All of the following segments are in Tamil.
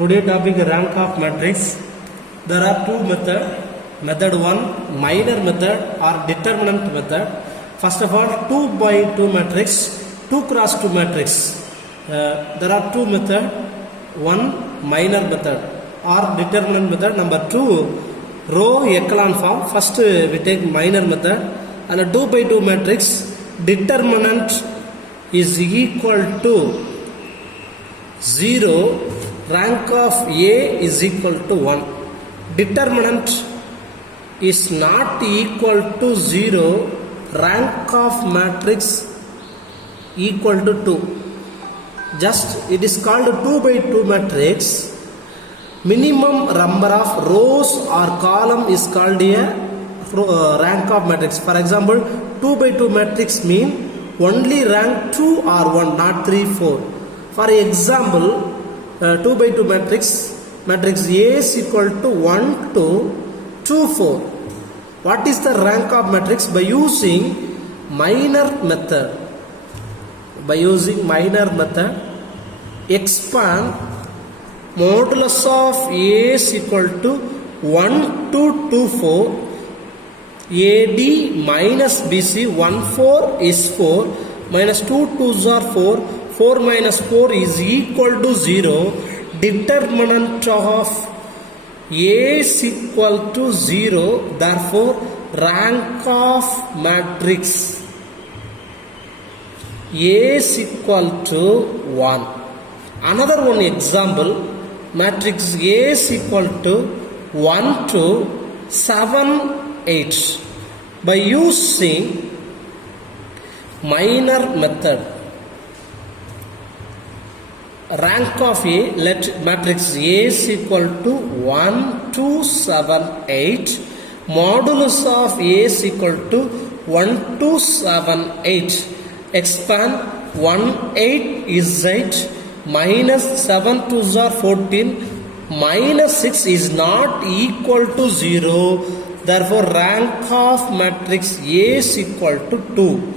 Today topic rank of matrix. There are two methods. Method 1 minor method or determinant method. First of all 2 by 2 matrix, 2 cross 2 matrix. There are two methods. One minor method or determinant method. Number 2 row echelon form. First we take minor method and a 2 by 2 matrix. Determinant is equal to 0, rank of A is equal to 1. Determinant is not equal to 0, rank of matrix equal to 2. Just it is called 2 by 2 matrix. Minimum number of rows or column is called a rank of matrix. For example, 2 by 2 matrix mean only rank 2 or 1, not 3, 4. For example, 2 by 2 matrix A is equal to 1 to 2, 4. What is the rank of matrix? By using minor method. Expand modulus of A is equal to 1 to 2, 4. AD minus BC 1, 4 is 4. Minus 2 2s are 4. 4 minus 4 is equal to 0. Determinant of A is equal to 0. Therefore, rank of matrix A is equal to 1. Another one example, matrix A is equal to 1 to 7, 8. By using minor method, rank of A, let matrix A is equal to 1, 2, 7, 8. Modulus of A is equal to 1, 2, 7, 8. Expand 1, 8 is 8. Minus 7 2s are 14. Minus 6 is not equal to 0. Therefore, rank of matrix A is equal to 2.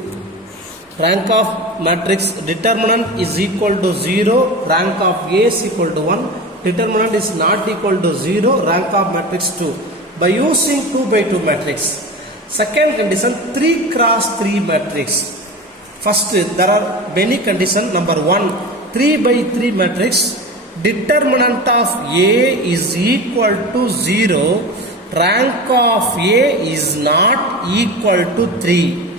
Rank of matrix determinant is equal to 0. Rank of A is equal to 1. Determinant is not equal to 0. Rank of matrix 2. By using 2 by 2 matrix. Second condition, 3 cross 3 matrix. First, there are many conditions. Number 1, 3 by 3 matrix. Determinant of A is equal to 0. Rank of A is not equal to 3.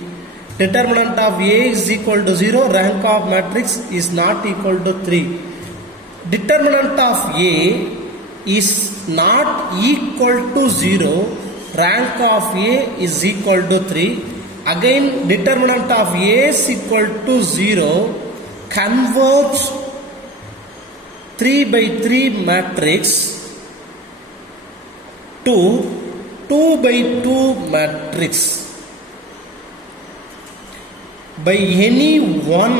Determinant of A is equal to 0. Rank of matrix is not equal to 3. Determinant of A is not equal to 0. Rank of A is equal to 3. Again, determinant of A is equal to 0. Convert 3 by 3 matrix to 2 by 2 matrix. By any one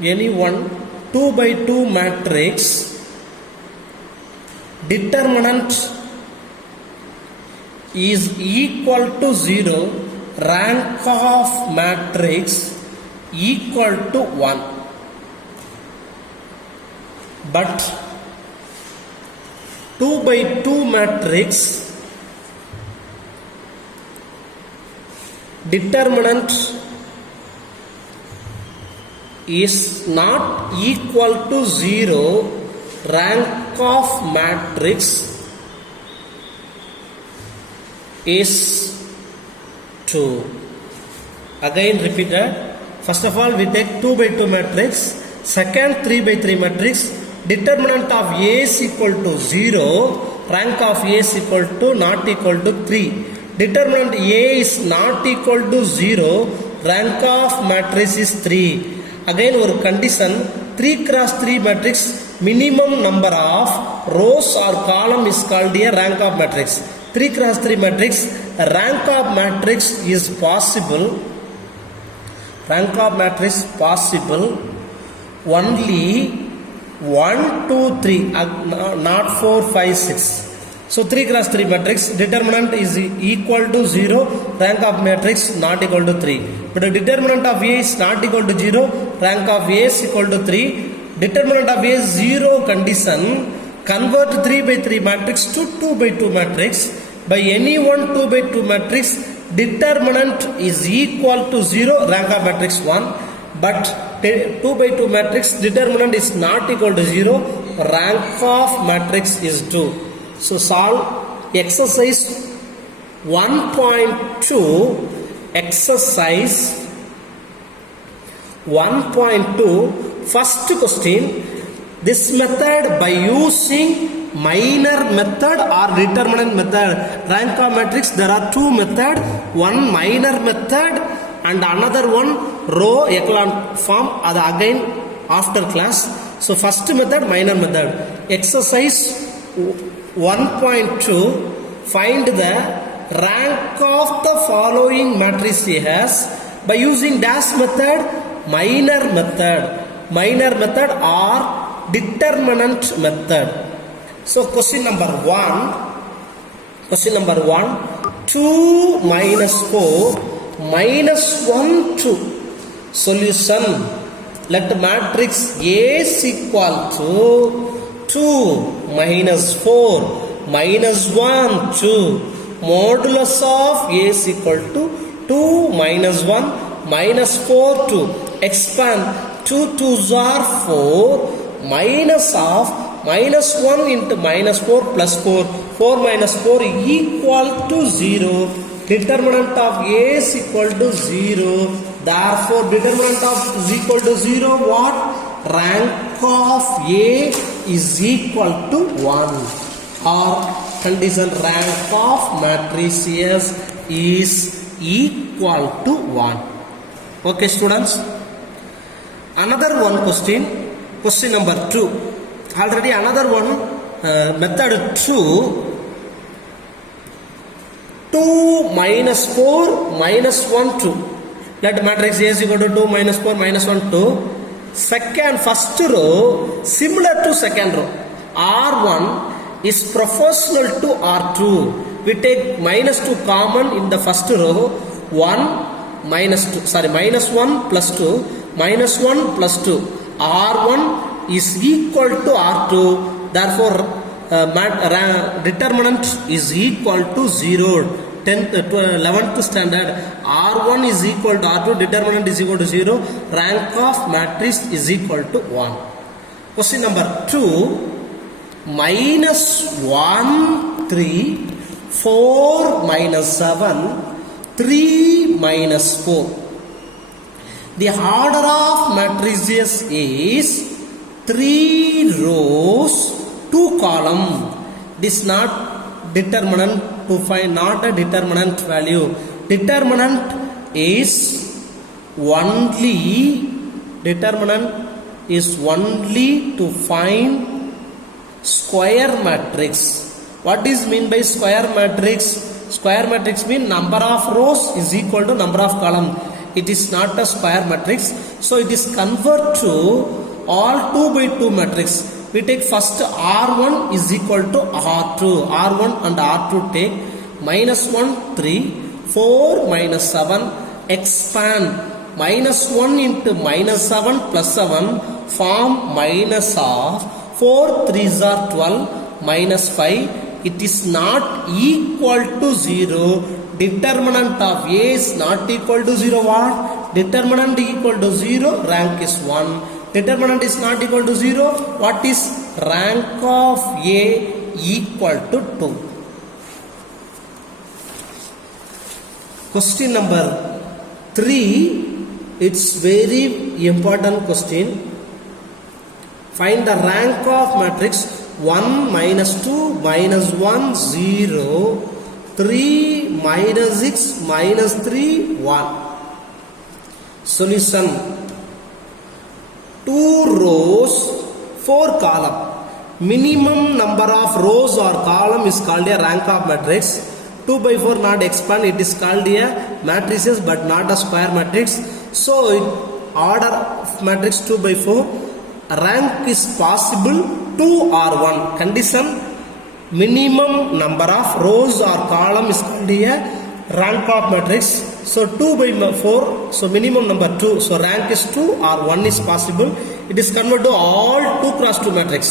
2 by 2 matrix, determinant is equal to 0, rank of matrix equal to 1. But 2 by 2 matrix determinant is not equal to 0, rank of matrix is 2. Again repeated. First of all, we take 2 by 2 matrix. Second, 3 by 3 matrix. Determinant of A is equal to 0. Rank of A is equal to not equal to 3. Determinant A is not equal to 0. Rank of matrix is 3. Again, one condition, 3 cross 3 matrix. Minimum number of rows or column is called a rank of matrix. 3 cross 3 matrix. Rank of matrix is possible. Rank of matrix possible only 1, 2, 3, not 4, 5, 6. So 3 cross 3 matrix, determinant is equal to 0, rank of matrix not equal to 3. But the determinant of A is not equal to 0, rank of A is equal to 3. Determinant of A is 0 condition, convert 3 by 3 matrix to 2 by 2 matrix. By any one 2 by 2 matrix, determinant is equal to 0, rank of matrix 1. But 2 by 2 matrix, determinant is not equal to 0, rank of matrix is 2. So solve exercise 1.2, exercise 1.2, first question. This method by using minor method or determinant method. Rank of matrix, there are two methods, one minor method and another one row echelon form, again after class. So first method, minor method. Exercise 1.2, find the rank of the following matrices by using dash method, minor method or determinant method. So question number 1, 2 minus 4 minus 1 2. Solution, let matrix A is equal to 2 minus 4 minus 1 2. Modulus of A is equal to 2 minus 1 minus 4 2. Expand, 2 2s are 4, minus of minus 1 into minus 4 plus 4. 4 minus 4 equal to 0. Determinant of A is equal to 0. Therefore, determinant of is equal to 0. What? Rank of A is equal to 1. Or condition, rank of matrices is equal to 1. Okay, students. Another one question. Question number 2. Already another one, method 2. 2 minus 4 minus 1 2. Let matrix A is equal to 2 minus 4 minus 1 2. First row similar to second row. R1 is proportional to R2. We take minus 2 common in the first row. minus 1 plus 2 minus 1 plus 2. R1 is equal to R2. Therefore, determinant is equal to 0. 11th standard, R1 is equal to R2, determinant is equal to 0, rank of matrix is equal to 1. Question number 2, minus 1 3, 4 minus 7, 3 minus 4. The order of matrices is 3 rows, 2 column. This not determinant to find, not a determinant value. Determinant is only to find square matrix. What is mean by square matrix? Square matrix mean number of rows is equal to number of column. It is not a square matrix. So it is convert to all 2 by 2 matrix. We take first R1 is equal to R2. R1 and R2 take minus 1 3, 4 minus 7, expand minus 1 into minus 7 plus 7 form minus of 4 3s are 12 minus 5. It is not equal to 0. Determinant of A is not equal to 0. What? Determinant equal to 0, rank is 1. Determinant is not equal to 0. What is rank of A equal to 2? Question number 3. It's very important question. Find the rank of matrix 1 minus 2 minus 1 0, 3 minus 6 minus 3 1. Solution, 2 rows 4 column. Minimum number of rows or column is called a rank of matrix. 2 by 4 not expand, it is called a matrices but not a square matrix. So order of matrix 2 by 4, rank is possible 2 or 1. Condition, minimum number of rows or column is called a rank of matrix. So 2 by 4, so minimum number 2, so rank is 2 or 1 is possible. It is converted to all 2 cross 2 matrix.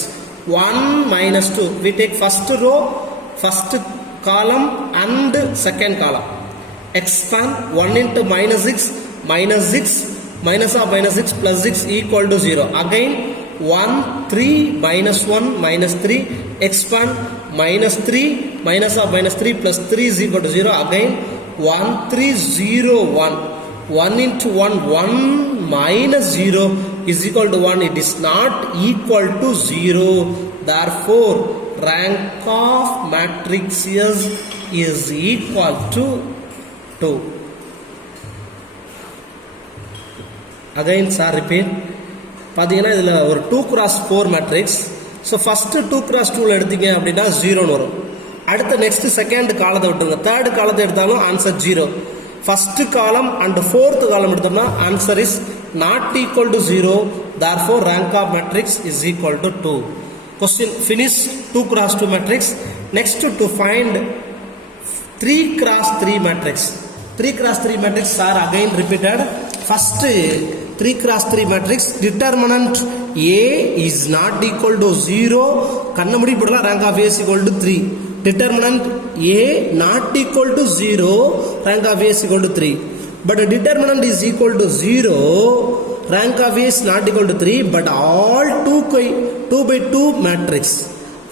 1 minus 2, we take first row, first column and second column. Expand 1 into minus 6, minus of minus 6 plus 6 equal to 0. Again 1, 3, minus 1, minus 3, expand minus 3, minus of minus 3 plus 3 is equal to 0. Again 1, 3, 0, 1. 1 into 1, 1 minus 0 is equal to 1. It is not equal to 0. Therefore, rank of matrices is equal to 2. Again, sir, repeat. பார்த்தீங்கன்னா இதில் ஒரு 2 cross 4 matrix. So first 2 cross 2 எடுத்தீங்க அப்படின்னா 0ன்னு வரும். அடுத்த நெக்ஸ்ட் செகண்ட் காலத்தை விட்டுருங்க. தேர்டு காலத்தை எடுத்தாலும் answer 0. First column and fourth column எடுத்தோம்னா answer is not equal to 0. Therefore rank of matrix is equal to 2. Question finish 2 cross 2 matrix. Next to find 3 cross 3 matrix. 3 cross 3 matrix are again repeated. First 3 cross 3 matrix, determinant A is not equal to 0. கண்ணமுடி போடலாம். rank of A is equal to 3. Determinant A not equal to 0, rank of A is equal to 3. But determinant is equal to 0, rank of A is not equal to 3. But all 2 by 2 matrix,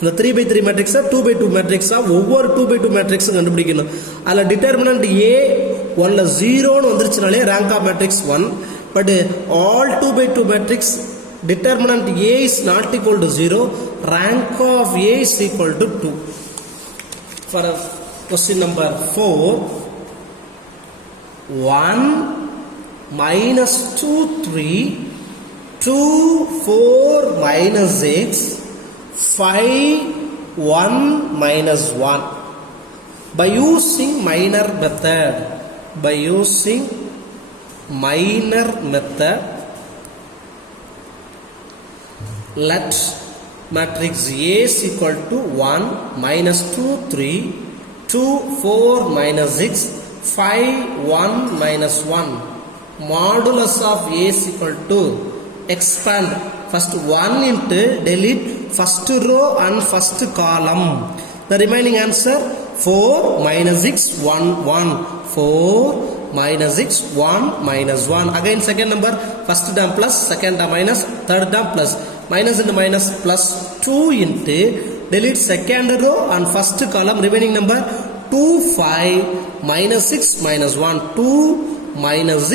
இந்த 3 by 3 matrix 2 by 2 matrix ஒவ்வொரு 2 by 2 matrix கண்டுபிடிக்கணும். அதில் determinant A 1ல 0ன்னு வந்துருச்சுனாலே rank of matrix 1. But all 2 by 2 matrix, determinant A is not equal to 0, rank of A is equal to 2. For question number 4, 1 minus 2 3, 2 4 minus 6, 5 1 minus 1. By using minor method, let matrix A is equal to 1 minus 2 3, 2 4 minus 6, 5 1 minus 1. Modulus of A is equal to, expand first 1 into, delete first row and first column. The remaining answer 4 minus 6 1 1, 4 minus 6 1 minus 1. Again second number, first term plus, second term minus, third term plus. Minus into minus plus 2 into, delete second row and first column. Remaining number 2 5 minus 6 minus 1, 2 minus 6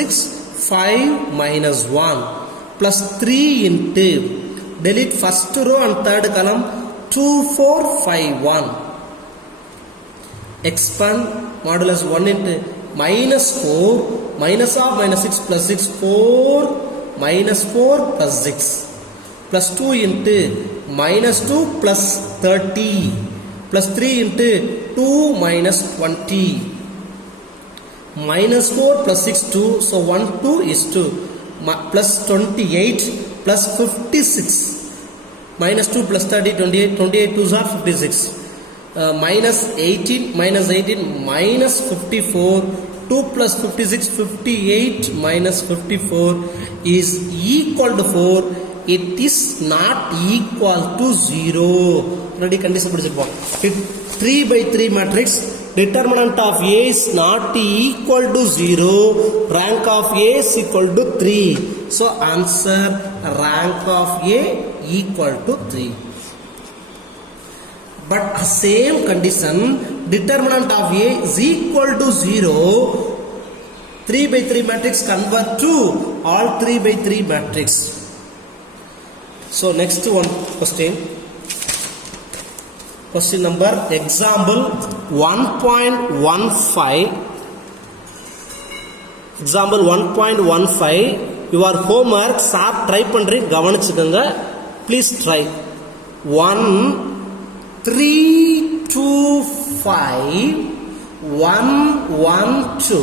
5 minus 1 plus 3 into, delete first row and third column. 2 4 5 1. Expand modulus 1 into minus 4, minus of minus 6 plus 6, 4 minus 4 plus 6, plus 2 into minus 2 plus 30, plus 3 into 2 minus 20, minus 4 plus 6 2, so 1 2 is 2, plus 28 plus 56, minus 2 plus 30 28, 28 2s are 56. Minus 18 minus 18 minus 54, 2 plus 56 58 minus 54 is equal to 4. It is not equal to 0. Already condition படிச்சிருப்போம். 3 by 3 matrix, determinant of A is not equal to 0, rank of A is equal to 3. So answer rank of A equal to 3. But same condition, determinant of A is equal to 0, 3 by 3 matrix convert to all 3 by 3 matrix. So next one question. Question number example 1.15. Example 1.15. Your homework sir try பண்றீ கவனிச்சுக்கங்க. Please try. 1 3 2 5 1 1 2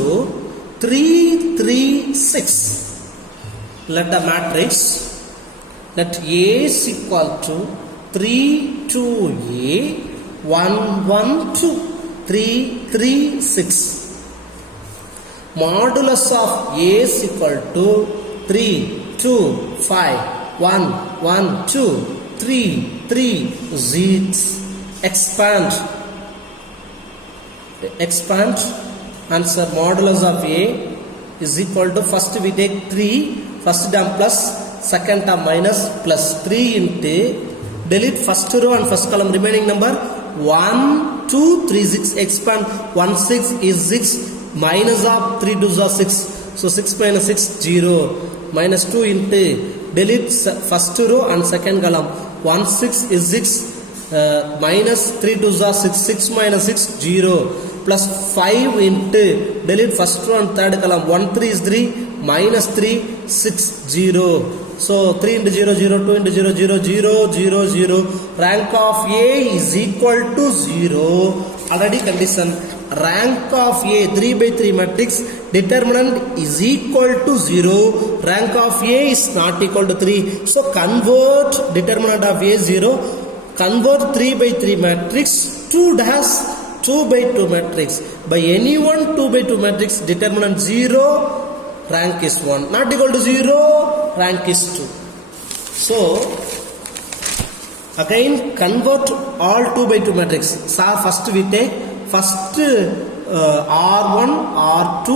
3 3 6. Let the matrix, let A is equal to 3 2A, 1, 1, 2, 3, 3, 6. Modulus of A is equal to 3, 2, 5, 1, 1, 2, 3, 3, 6. Expand. Answer modulus of A is equal to, first we take 3, first term plus, second term minus, plus 3 into, delete first row and first column, remaining number 1, 2, 3, 6. Expand 1, 6 is 6. Minus of 3 2s are 6. So 6 minus 6, 0. Minus 2 into, delete first row and second column. 1, 6 is 6. Minus 3 2s are 6. 6 minus 6, 0. Plus 5 into, delete first row and third column. 1, 3 is 3. Minus 3, 6, 0. So 3 into 0, 0, 2 into 0, 0, 0, 0, 0. Rank of A is equal to 0. Already condition. Rank of A, 3 by 3 matrix, determinant is equal to 0. Rank of A is not equal to 3. So convert determinant of A 0. Convert 3 by 3 matrix to dash 2 by 2 matrix. By any one 2 by 2 matrix, determinant 0, rank is 1. Not equal to 0, rank is 2. So again convert all 2 by 2 matrix. So first we take first R1, R2,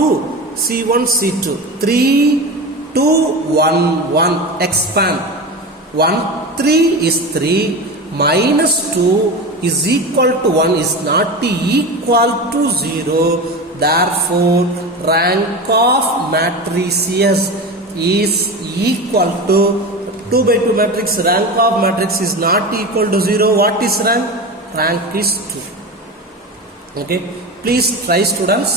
C1, C2. 3, 2, 1, 1. Expand. 1, 3 is 3. Minus 2 is equal to 1 is not equal to 0. Therefore, rank of matrices is equal to 2 by 2 matrix. Rank of matrix is not equal to 0. What is rank? Rank is 2. Okay, please try, students.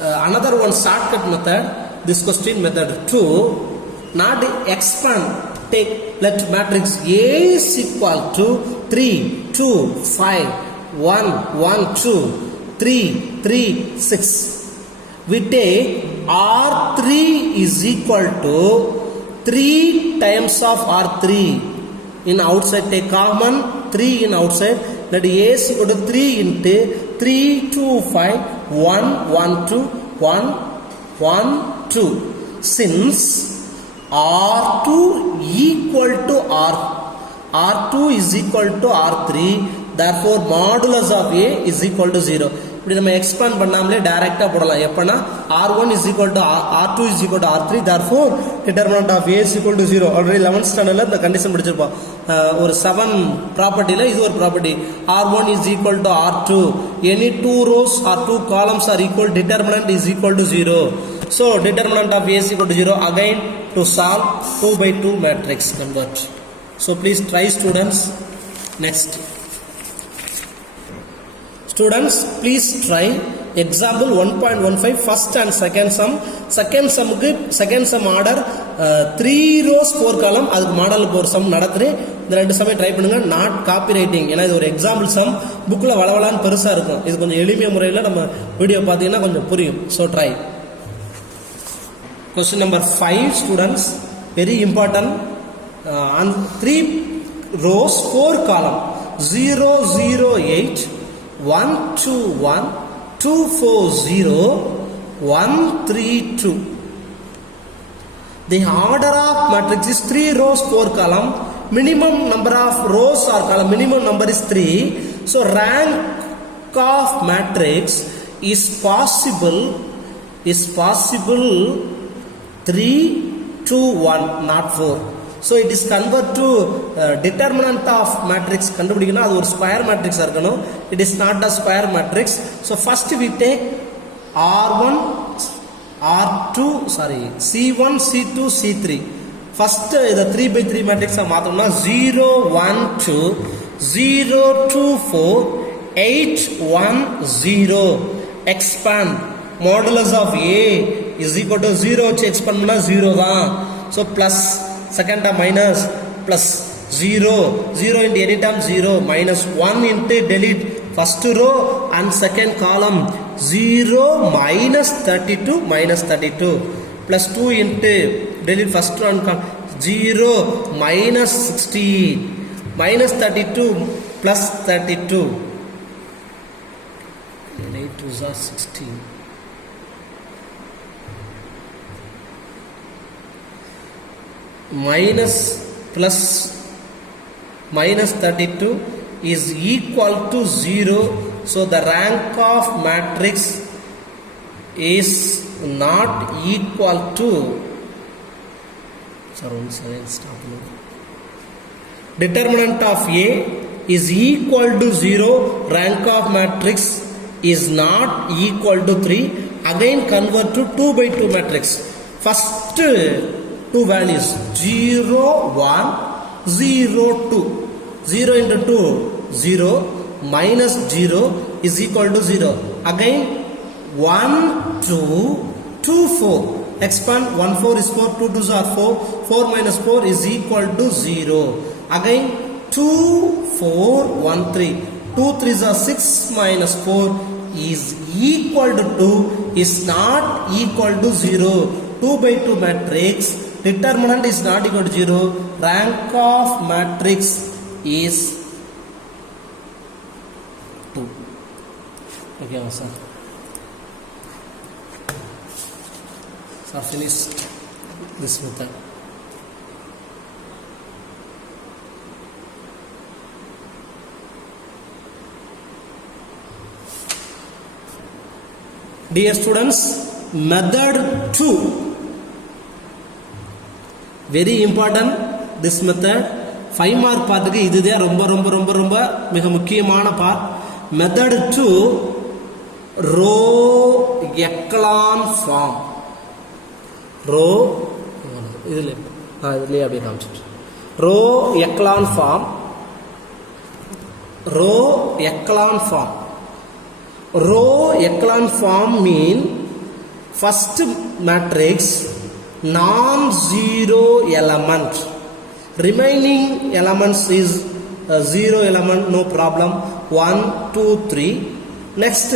Another one shortcut method, this question method 2. Not expand. Take, let matrix A is equal to 3, 2, 5, 1, 1, 2, 3, 3, 6. We take R3 is equal to 3 times of R3. In outside take common, 3 in outside. Let A is equal to 3 into 3, 2, 5, 1, 1, 2, 1, 1, 2. Since R2 equal to R2 is equal to R3, therefore modulus of A is equal to 0. இப்படி நம்ம expand பண்ணாமலே டைரக்டா போடலாம். எப்பனா R1 is equal to R2 is equal to R3, therefore determinant of A is equal to 0. Already 11th standardல இந்த கண்டிஷன் படிச்சிருப்போம். ஒரு 7 ப்ராப்பர்ட்டில இது ஒரு property. R1 is equal to R2. Any 2 rows or 2 columns are equal, determinant is equal to 0. So determinant of A is equal to 0. Again to solve 2 by 2 matrix convert. So please try, students. Next. Students, please try example 1.15 first and second sum. Second sum order 3 rows 4 column. அதுக்கு மாடலுக்கு ஒரு சம் நடத்துறேன். இந்த ரெண்டு சம்மை ட்ரை பண்ணுங்க. Not copy writing. ஏன்னா இது ஒரு எக்ஸாம்பிள் சம். புக்ல வளவலான்னு பெருசா இருக்கும். இது கொஞ்சம் எளிமையான முறையில் நம்ம வீடியோ பார்த்தீங்கன்னா கொஞ்சம் புரியும். So try. Question number 5, students. Very important. On 3 rows 4 column. 0, 0, 8. 1, 2, 1, 2, 4, 0, 1, 3, 2. The order of matrix is 3 rows, 4 column. Minimum number of rows or column, minimum number is 3. So rank of matrix is possible 3, 2, 1, not 4. So it is convert to determinant of matrix. கண்டுபிடிக்கணும், அது ஒரு ஸ்கொயர் மேட்ரிக்ஸா இருக்கணும். It is not a square matrix. So first we take R1, R2, C1, C2, C3. First இத 3 by 3 matrix மாத்தோம்னா 0, 1, 2, 0, 2, 4, 8, 1, 0. Expand. Modulus of A is equal to 0 வச்சு expand பண்ணா 0 தான். So plus second term minus plus 0 into any term 0 minus 1 into delete first row and second column 0 minus 32 minus 32 plus 2 into delete first row and column 0 minus 16 minus 32 plus 32 5 2s are 16. Minus plus minus 32 is equal to 0. So the rank of matrix is not equal to. Determinant of A is equal to 0. Rank of matrix is not equal to 3. Again convert to 2 by 2 matrix. First two values 0 1 0 2. 0 into 2 0 minus 0 is equal to 0. Again 1 2 2 4. Expand 1 4 is 4, 2 2s are 4. 4 minus 4 is equal to 0. Again 2 4 1 3. 2 3s are 6 minus 4 is equal to 2 is not equal to 0. 2 by 2 matrix. Determinant is not equal to 0. Rank of matrix is 2. Okay, sir. So finished this method. Dear students, method 2. Very important this method. 5 mark பார்த்துக்கு இதுதான் ரொம்ப ரொம்ப ரொம்ப ரொம்ப மிக முக்கியமான part. Method 2 row echelon form. Row இதுல அப்படியே காமிச்சிட்டு row echelon form. Row echelon form. Row echelon form mean first matrix non-zero element. Remaining elements is 0 element, no problem. 1 2 3. Next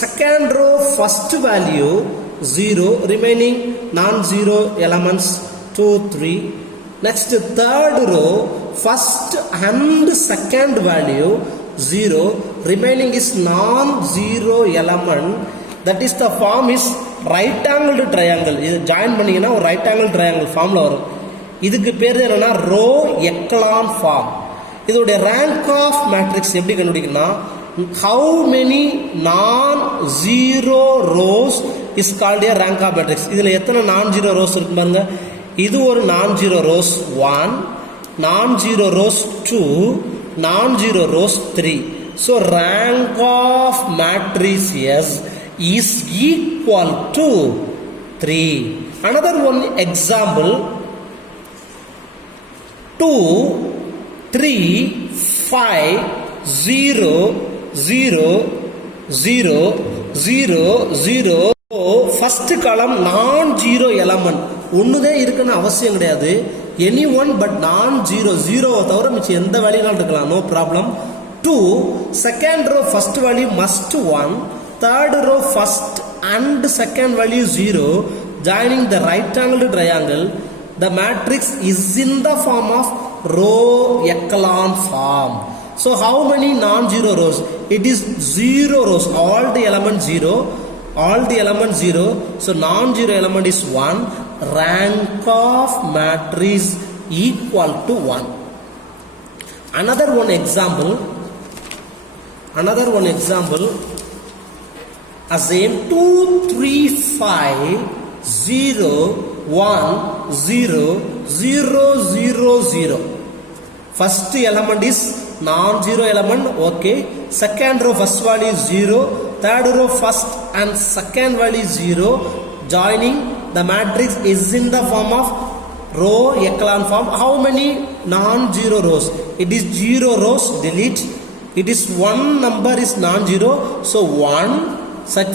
second row first value 0, remaining non-zero elements 2 3. Next third row first and second value 0, remaining is non-zero element. That is the form is right angled triangle. இது ஜாயின் பண்ணீங்கன்னா ஒரு ரைட் ஆங்கிள் ட்ரையாங்கிள் ஃபார்ம்ல வரும். இதுக்கு பேர் என்னன்னா ரோ எக்லான் ஃபார்ம். இதோட ரேங்க் ஆஃப் மேட்ரிக்ஸ் எப்படி கண்டுபிடிக்கணும்னா how many non-zero rows is called a rank of matrix. இதுல எத்தனை non-zero rows இருக்கு பாருங்க. இது ஒரு non-zero rows 1, non-zero rows 2, non-zero rows 3. So rank of matrices is equal to 3. Another one example 2 3 5 0 0 0 0 0. first column non-zero element ஒண்ணுதான் இருக்குன்னு அவசியம் கிடையாது. எனி ஒன் பட் non-zero, 0 தவிர மிச்சம் எந்த வேல்யூனாலும் இருக்கலாம், no problem. 2 second row first value must 1, third row first and second value 0, joining the right angled triangle. The matrix is in the form of row echelon form. So how many non-zero rows? It is 0 rows. All the elements 0. All the elements 0. So non-zero element is 1. Rank of matrix equal to 1. Another one example. Same 2 3 5 0 1 0 0 0 0. First element is non-zero element, okay. Second row first value is 0, third row first and second value is 0, joining the matrix is in the form of row echelon form. How many non-zero rows? It is 0 rows, delete. It is one number is non-zero, so 1.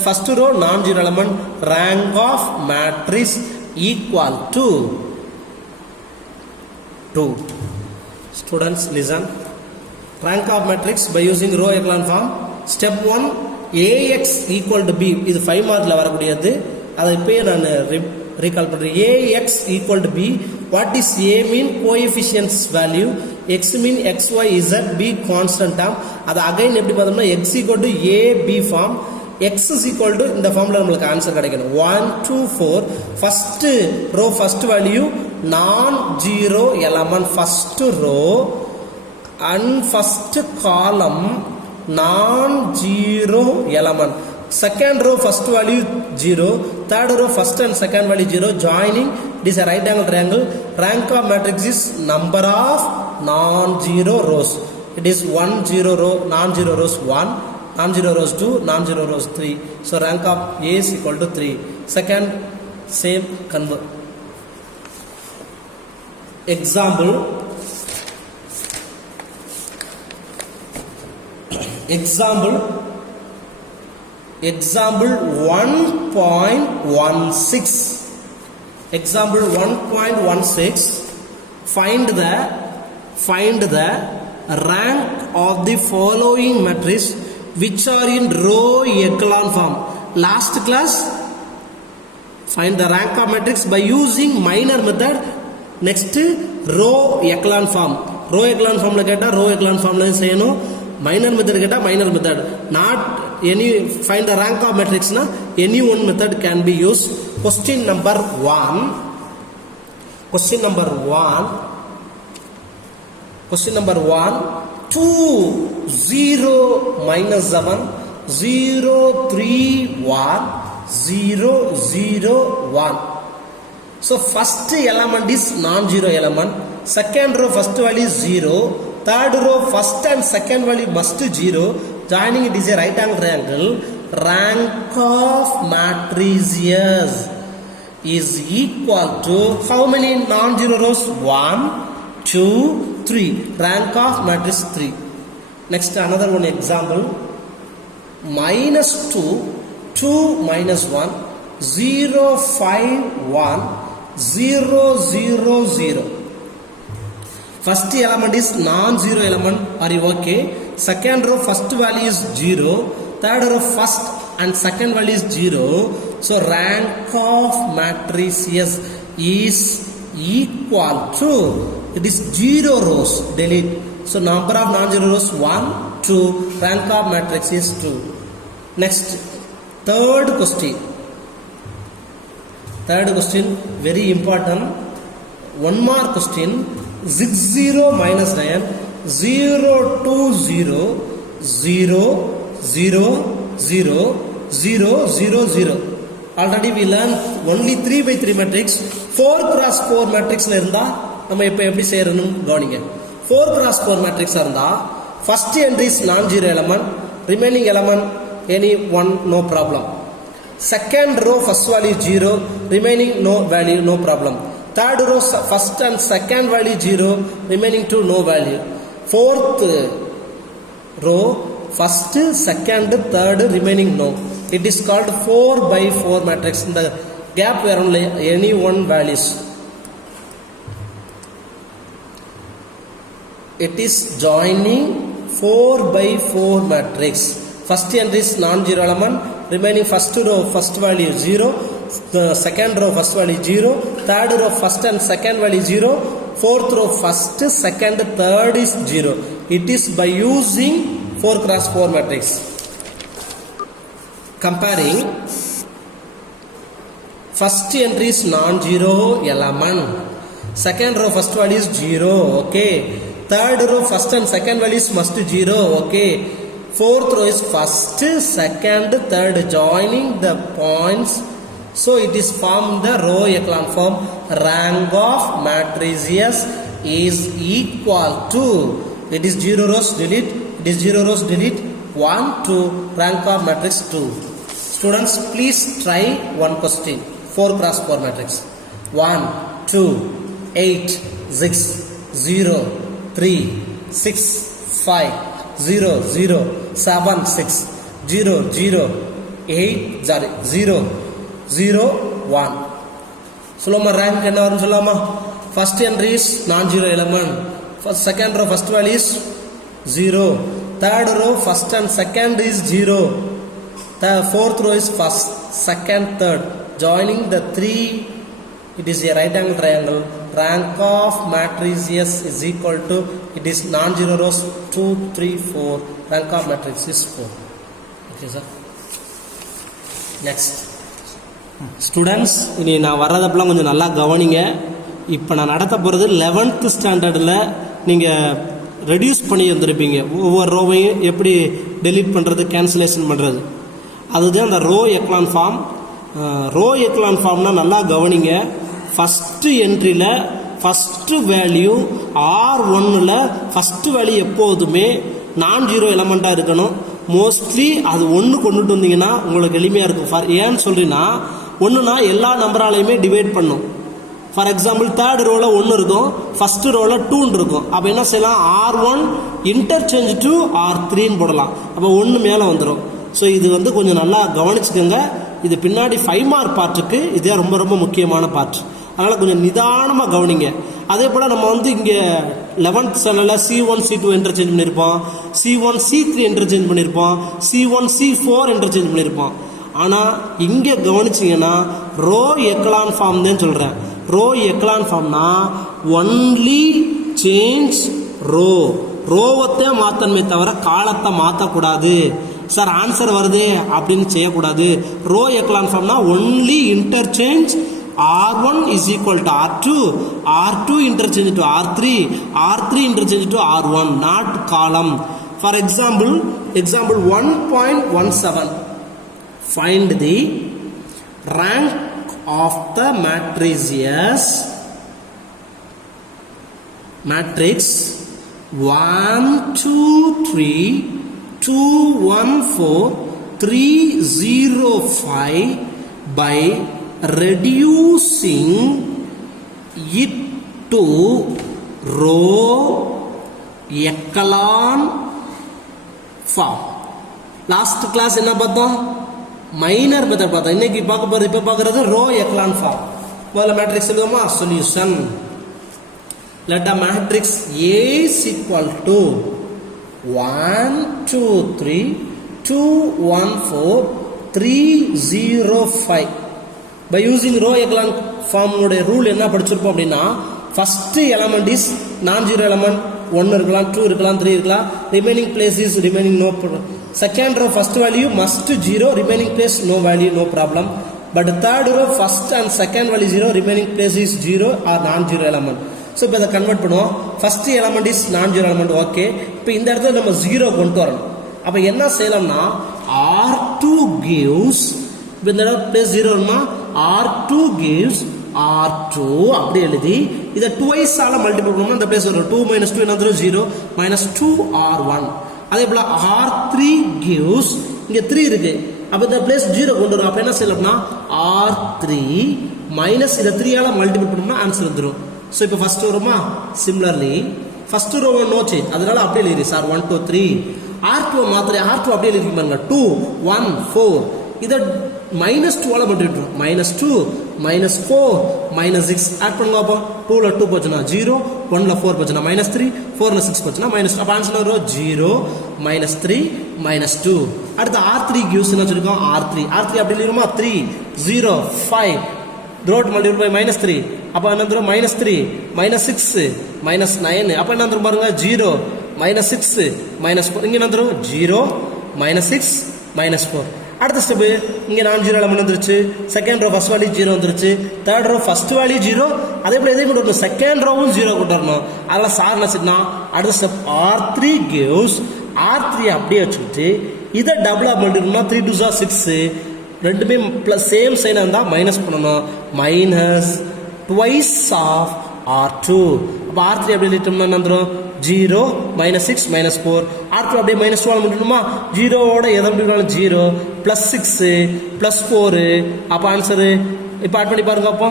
First row non-zero element. Rank of matrix equal to 2. Students listen. Rank of matrix by using row echelon form. Step 1 AX equal to B. இது 5 மார்க்ல வரக்கூடியது. அதை இப்பயே நான் ரீகால் பண்றேன். AX equal to B. What is A mean? Coefficients value. X mean XY Z, B constant term. அது again எப்படி பார்த்தோம்னா X equal to A B form. x is equal to இந்த ஃபார்முலா நமக்கு ஆன்சர் கிடைக்கணும் 1 2 4 first row first value non zero element first row and first column non zero element second row first value 0 third row first and second value 0 joining it is a right angle triangle rank of matrix is number of non zero rows it is 1 0 row non zero rows 1 non-zero rows 2, non-zero rows 3. So rank of A is equal to 3. Second, same convert. Example 1.16. Example 1.16. Find the rank of the following matrix which are in row echelon form. Last class, find the rank of matrix by using minor method. Next, row echelon form. Row echelon form la ketta row echelon form la seyano. Minor method ketta minor method. Not any find the rank of matrix na any one method can be used. Question number 1. Question number 1. 2 0 minus 7 0 3 1 0 0 1. So first element is non-zero element. Second row first value is 0. Third row first and second value must 0. Joining it is a right angle triangle. Rank of matrices is equal to how many non-zero rows? 1 2 3. Rank of matrix 3. Next another one example. Minus 2 2 minus 1 0 5 1 0 0 0. First element is non-zero element. Are you okay? Second row first value is 0. Third row first and second value is 0. So rank of matrices is equal to, it is 0 rows. Delete. So number of non-zero rows 1 2. Rank of matrix is 2. Next, third question very important. One more question. 0 minus 9 0 2 0 0 0 0 0 0 0. Already we learned only 3 by 3 matrix. 4 cross 4 matrix la irundha நம்ம இப்ப எப்படி செய்யறோம்னு கவனிங்க. 4 cross 4 matrix இருந்தா first entry is non-zero element, remaining element any one no problem. Second row first value 0, remaining no value no problem. Third row first and second value 0, remaining 2 no value. Fourth row first, second, third, remaining no. It is called 4 by 4 matrix. In the gap where only any one values. It is joining 4 by 4 matrix. First entry is non-zero element, remaining first row first value 0, the second row first value 0, third row first and second value 0, fourth row first, second, third is 0. It is by using 4 cross 4 matrix. Comparing, first entry is non-zero element, second row first value is 0, okay. Third row first and second values must 0, okay. Fourth row is first, second, third, joining the points. So it is formed the row echelon form. Rank of matrices is equal to, it is 0 rows, delete, it is 0 rows, delete, 1 2. Rank of matrix 2. Students, please try one question. 4 cross 4 matrix. 1 2 8 6 0 3 6 5 0 0 7 6 0 0 8 0 0 1. Soloma rank enna varum sollama. First entry is non-zero element. First second row first value is 0. Third row first and second is 0. The fourth row is first, second, third. Joining the 3, it is a right angle triangle. Rank of matrices is equal to, it is non-zero rows 2 3 4. Rank of matrix is 4. Okay sir. Next students, இனி நான் வர்றதப்பெல்லாம் கொஞ்சம் நல்லா கவனிங்க. இப்போ நான் நடத்த போகிறது 11th ஸ்டாண்டர்டில் நீங்கள் ரெடியூஸ் பண்ணி வந்திருப்பீங்க. ஒவ்வொரு ரோவையும் எப்படி டெலீட் பண்ணுறது, கேன்சலேஷன் பண்ணுறது, அதுதான் அந்த row echelon form. Row echelon ஃபார்ம்னா நல்லா கவனிங்க. ஃபஸ்ட்டு என்ட்ரியில் ஃபஸ்ட்டு வேல்யூ R1ல் ஃபஸ்ட்டு வேல்யூ எப்போதுமே நான் ஜீரோ எலமெண்ட்டாக இருக்கணும். மோஸ்ட்லி அது ஒன்று கொண்டுட்டு வந்தீங்கன்னா உங்களுக்கு எளிமையாக இருக்கும். ஏன்னு சொல்றீங்கன்னா, ஒன்றுனா எல்லா நம்பராலையுமே டிவைட் பண்ணும். ஃபார் எக்ஸாம்பிள் தேர்ட் ரோவில் 1 இருக்கும், ஃபஸ்ட்டு ரோவில் 2 இருக்கும். அப்போ என்ன செய்யலாம், R1 இன்டர்சேஞ்ச் டு R3ன்னு போடலாம். அப்போ 1 மேலே வந்துடும். ஸோ இது வந்து கொஞ்சம் நல்லா கவனிச்சுக்கோங்க. இது பின்னாடி 5 மார்க் பார்ட்டுக்கு இதே ரொம்ப ரொம்ப முக்கியமான பார்ட். அதனால் கொஞ்சம் நிதானமாக கவனிங்க. அதே போல் நம்ம வந்து இங்கே 11th ஸ்டாண்டர்டில் C1 C2 இன்டர்சேஞ்ச் பண்ணியிருப்போம், C1 C3 இன்டர்சேஞ்ச் பண்ணியிருப்போம், C1 C4 இன்டர்சேஞ்ச் பண்ணியிருப்போம். ஆனால் இங்கே கவனிச்சிங்கன்னா ரோ எக்லான் ஃபார்ம் தான் சொல்கிறேன். ரோ எக்லான் ஃபார்ம்னா ஒன்லி சேஞ்ச் ரோ, ரோவத்தை மாற்றணுமே தவிர காலத்தை மாற்றக்கூடாது. சார் ஆன்சர் வருதே அப்படின்னு செய்யக்கூடாது. ரோ எக்லான் ஃபார்ம்னா only interchange R1 is equal to R2, R2 interchange to R3, R3 interchange to R1, not column. For example 1.17, find the rank of the matrix S, matrix 1 2 3 2 1 4 3 0 5 by reducing it to row echelon form. Last class என்ன பார்த்தோம், மைனர் மெத்தட் பார்த்தோம். இன்னைக்கு பார்க்க போறது, இப்போ பார்க்கறது ரோ எக்லான் ஃபார்ம். முதல்ல மேட்ரிக்ஸ் எழுதுவோமா. Solution, let a matrix A is equal to 1 2 3 2 1 4 3 0 5. By using row echelon form உடைய ரூல் என்ன படிச்சிருப்போம் அப்படின்னா, first element is non zero element, 1 இருக்கலாம், 2 இருக்கலாம், 3 இருக்கலாம். Remaining place is remaining no problem. Second row first value must zero, remaining place no value no problem. But third row first and second value zero, remaining place is zero or non zero element. So இப்போ இதை கன்வெர்ட் பண்ணுவோம். First element is non zero element, okay. இப்போ இந்த இடத்துல நம்ம ஜீரோ கொண்டு வரணும். அப்போ என்ன செய்யலாம்னா, R2 gives, இப்போ இந்த இடத்துல பிளேஸ் ஜீரோ வருமா, R2 gives R2 அப்படி எழுதி இதை ட்வைஸ் ஆல மல்டிபிள் பண்ணோம்னா இந்த பிளேஸ் வரும். 2 - 2 என்ன வரும், 0 - 2R1. அதே போல R3 gives, இங்க 3 இருக்கு, அப்ப இந்த பிளேஸ் 0 கொண்டு வரும். அப்ப என்ன செய்யலாம்னா R3 மைனஸ் இதை 3 ஆல மல்டிபிள் பண்ணோம்னா ஆன்சர் வந்துடும். ஸோ இப்போ ஃபர்ஸ்ட் வருமா. Similarly first row no change, அதனால அப்படியே எழுதி சார் 1 2 3. R2 மாத்திரை, R2 அப்படியே எழுதி பாருங்க, 2 1 4. இதை -2 ஆல மல்டிபிள், -2 -4 -6 ஆட் பண்ணுங்க. அப்போ 2ல 2 போச்சுன்னா 0, 1ல 4 போச்சுன்னா -3, 4ல 6 போச்சுன்னா -2. அப்ப ஆன்சர் வரும் 0 -3 -2. அடுத்து R3 gives என்ன சொல்லிருக்கோம், R3 அப்படி எழுதுமா, 3 0 5 ரோட் மல்டிபிள் பை -3. அப்ப என்ன வந்துரும், -3 -6 -9. அப்ப என்ன வந்துரும் பாருங்க, 0 -6 -4. இங்க என்ன வந்துரும் 0 -6 -4. அடுத்த ஸ்டெப், இங்க நான் ஜீரோ எலமெண்ட் வந்துருச்சு. செகண்ட் ரோ ஃபர்ஸ்ட் வேல்யூ 0 வந்துருச்சு. தேர்ட் ரோ ஃபர்ஸ்ட் வேல்யூ 0, அதே போல இதே கொண்டு வரணும். செகண்ட் ரோவும் 0 கொண்டு வரணும். அதெல்லாம் சார் என்ன, அடுத்த ஸ்டெப் R3 gives, R3 அப்படியே வச்சுக்கிட்டு இதை டபுளா பண்ணிட்டோம்னா 3 2 6, ரெண்டுமே பிளஸ் சேம் சைனா இருந்தா மைனஸ் பண்ணணும். Minus twice of R2. அப்போ R3 அப்படி எழுதிட்டோம்னா என்ன வந்துடும், 0 -6 -4. R2 அப்படியே -12 முடியணுமா, 0வோட எதை முடியணும், 0 +6 +4. அப்போ ஆன்சரு இப்போ ஆட் பண்ணி பாருங்க. அப்போ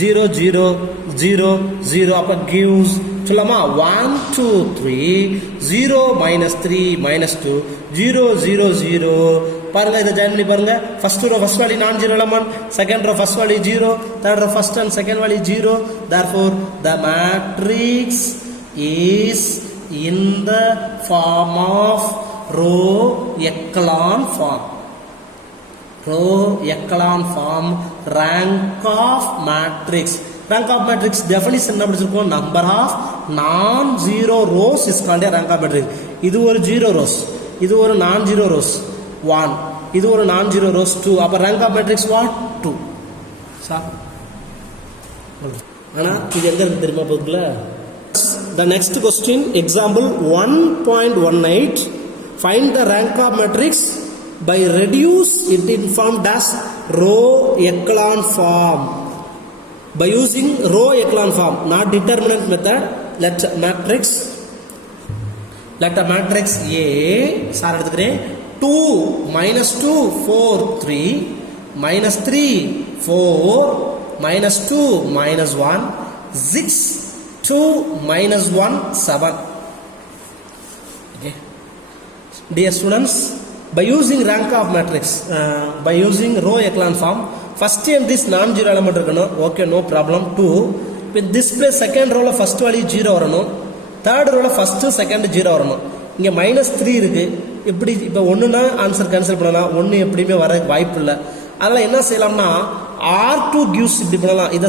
0 0 0 0. அப்போ கிவ்ஸ் சொல்லலாமா, 1 2 3 0 -3 -2 0 0 0. பாருங்க, இதை ஜாயின் பண்ணி பாருங்க. First row first value non zero element, second row first value 0, third row first and second value 0. therefore the matrix is in the form of row echelon form. Row echelon form, rank of matrix. Rank of matrix definition என்ன படிச்சிருக்கோம், number of non-zero rows is called a rank of matrix. இது ஒரு 0 rows, இது ஒரு non-zero rows. 1 இது ஒரு நான் ஜீரோ ரோஸ் 2. அப்போ rank of matrix what 2 sir. ஆனால் இது எங்கே இருக்கு தெரியுமா புக்கில்? The next question, example 1.18, find the rank of matrix by reduce it in form dash row echelon form. By using row echelon form, not determinant method, let a matrix A, sir எடுத்துக்கிறேன், 2 minus 2 4 3 minus 3 4 minus 2 minus 1 6 2 minus 1 7. Okay. Dear students, by using rank of matrix, by using row echelon form, first entry is non-zero element இருக்கணும். Okay, no problem. 2. With this place second row la first value 0 வரணும், third row la first second 0 வரணும். இங்க -3 இருக்கு. இப்படி இப்போ 1னா ஆன்சர் கேன்சல் பண்ணலாம், 1 எப்படியுமே வர வாய்ப்பு இல்லை. அதனால் என்ன செய்யலாம்னா R2 gives இப்படி பண்ணலாம். இதை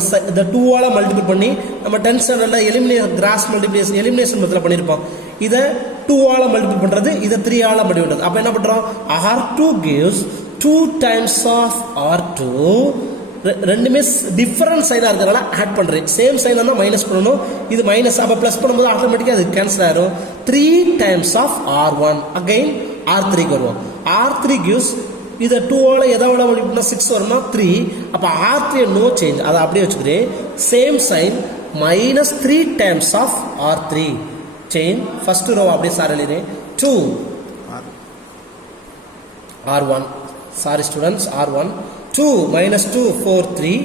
2 ஆல மல்டிபிள் பண்ணி நம்ம 10th ஸ்டாண்டர்டில் கிராஸ் மல்டிபிளேஷன் எலிமினேஷன் மெத்தடில் பண்ணியிருப்போம். இதை 2 ஆல மல்டிபிள் பண்ணுறது, இதை 3 ஆல மல்டிபிள் பண்ணுறது. அப்போ என்ன பண்ணுறோம், R2 gives 2 times of R2. ரெண்டுமே டிஃபரன்ட் சைனாக இருக்கிறனால ஆட் பண்ணுறேன். சேம் சைனாக தான் மைனஸ் பண்ணணும், இது மைனஸ். அப்போ ப்ளஸ் பண்ணும்போது ஆட்டோமேட்டிக்காக அது கேன்சல் ஆயிரும். 3 times of R1 அகைன் R3க்கு வருவோம். R3 gives இதை 2 ஆல எதாவது மல்டிபிள்னா 6 வரும்னா 3. அப்போ R3 நோ சேஞ்ச், அதை அப்படியே வச்சுக்கிறேன். Same sign -3 times of R3 change. First row அப்படியே சார் எழுதுறேன். 2 R1, sorry students, R1 2 minus 2 4 3.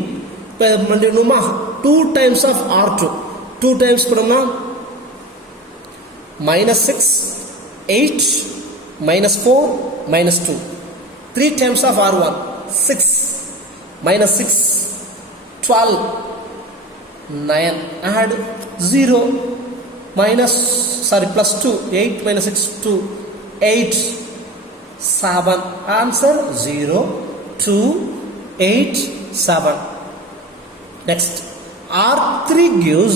இப்போ பண்ணணுமா 2 times of R2, 2 times பண்ணோம்னா -6 8 -4 -2. 3 times of R1 6 -6 12 9. Add 0 plus 2 8 minus 6 2 8 7. Answer 0 2 8 7. Next R3 gives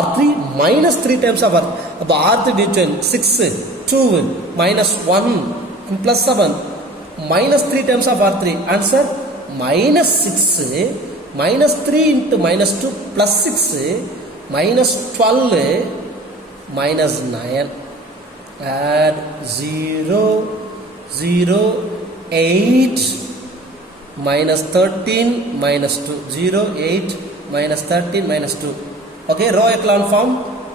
R3 minus 3 times of R. अब R3 gives 6 2 minus 1 plus 7 minus 3 times of R3. Answer minus 6 minus 3 into minus 2 plus 6 minus 12 minus 9. Add 0 0 8 minus 13 minus 2 0 8 minus 13 minus 2. Okay, row echelon form.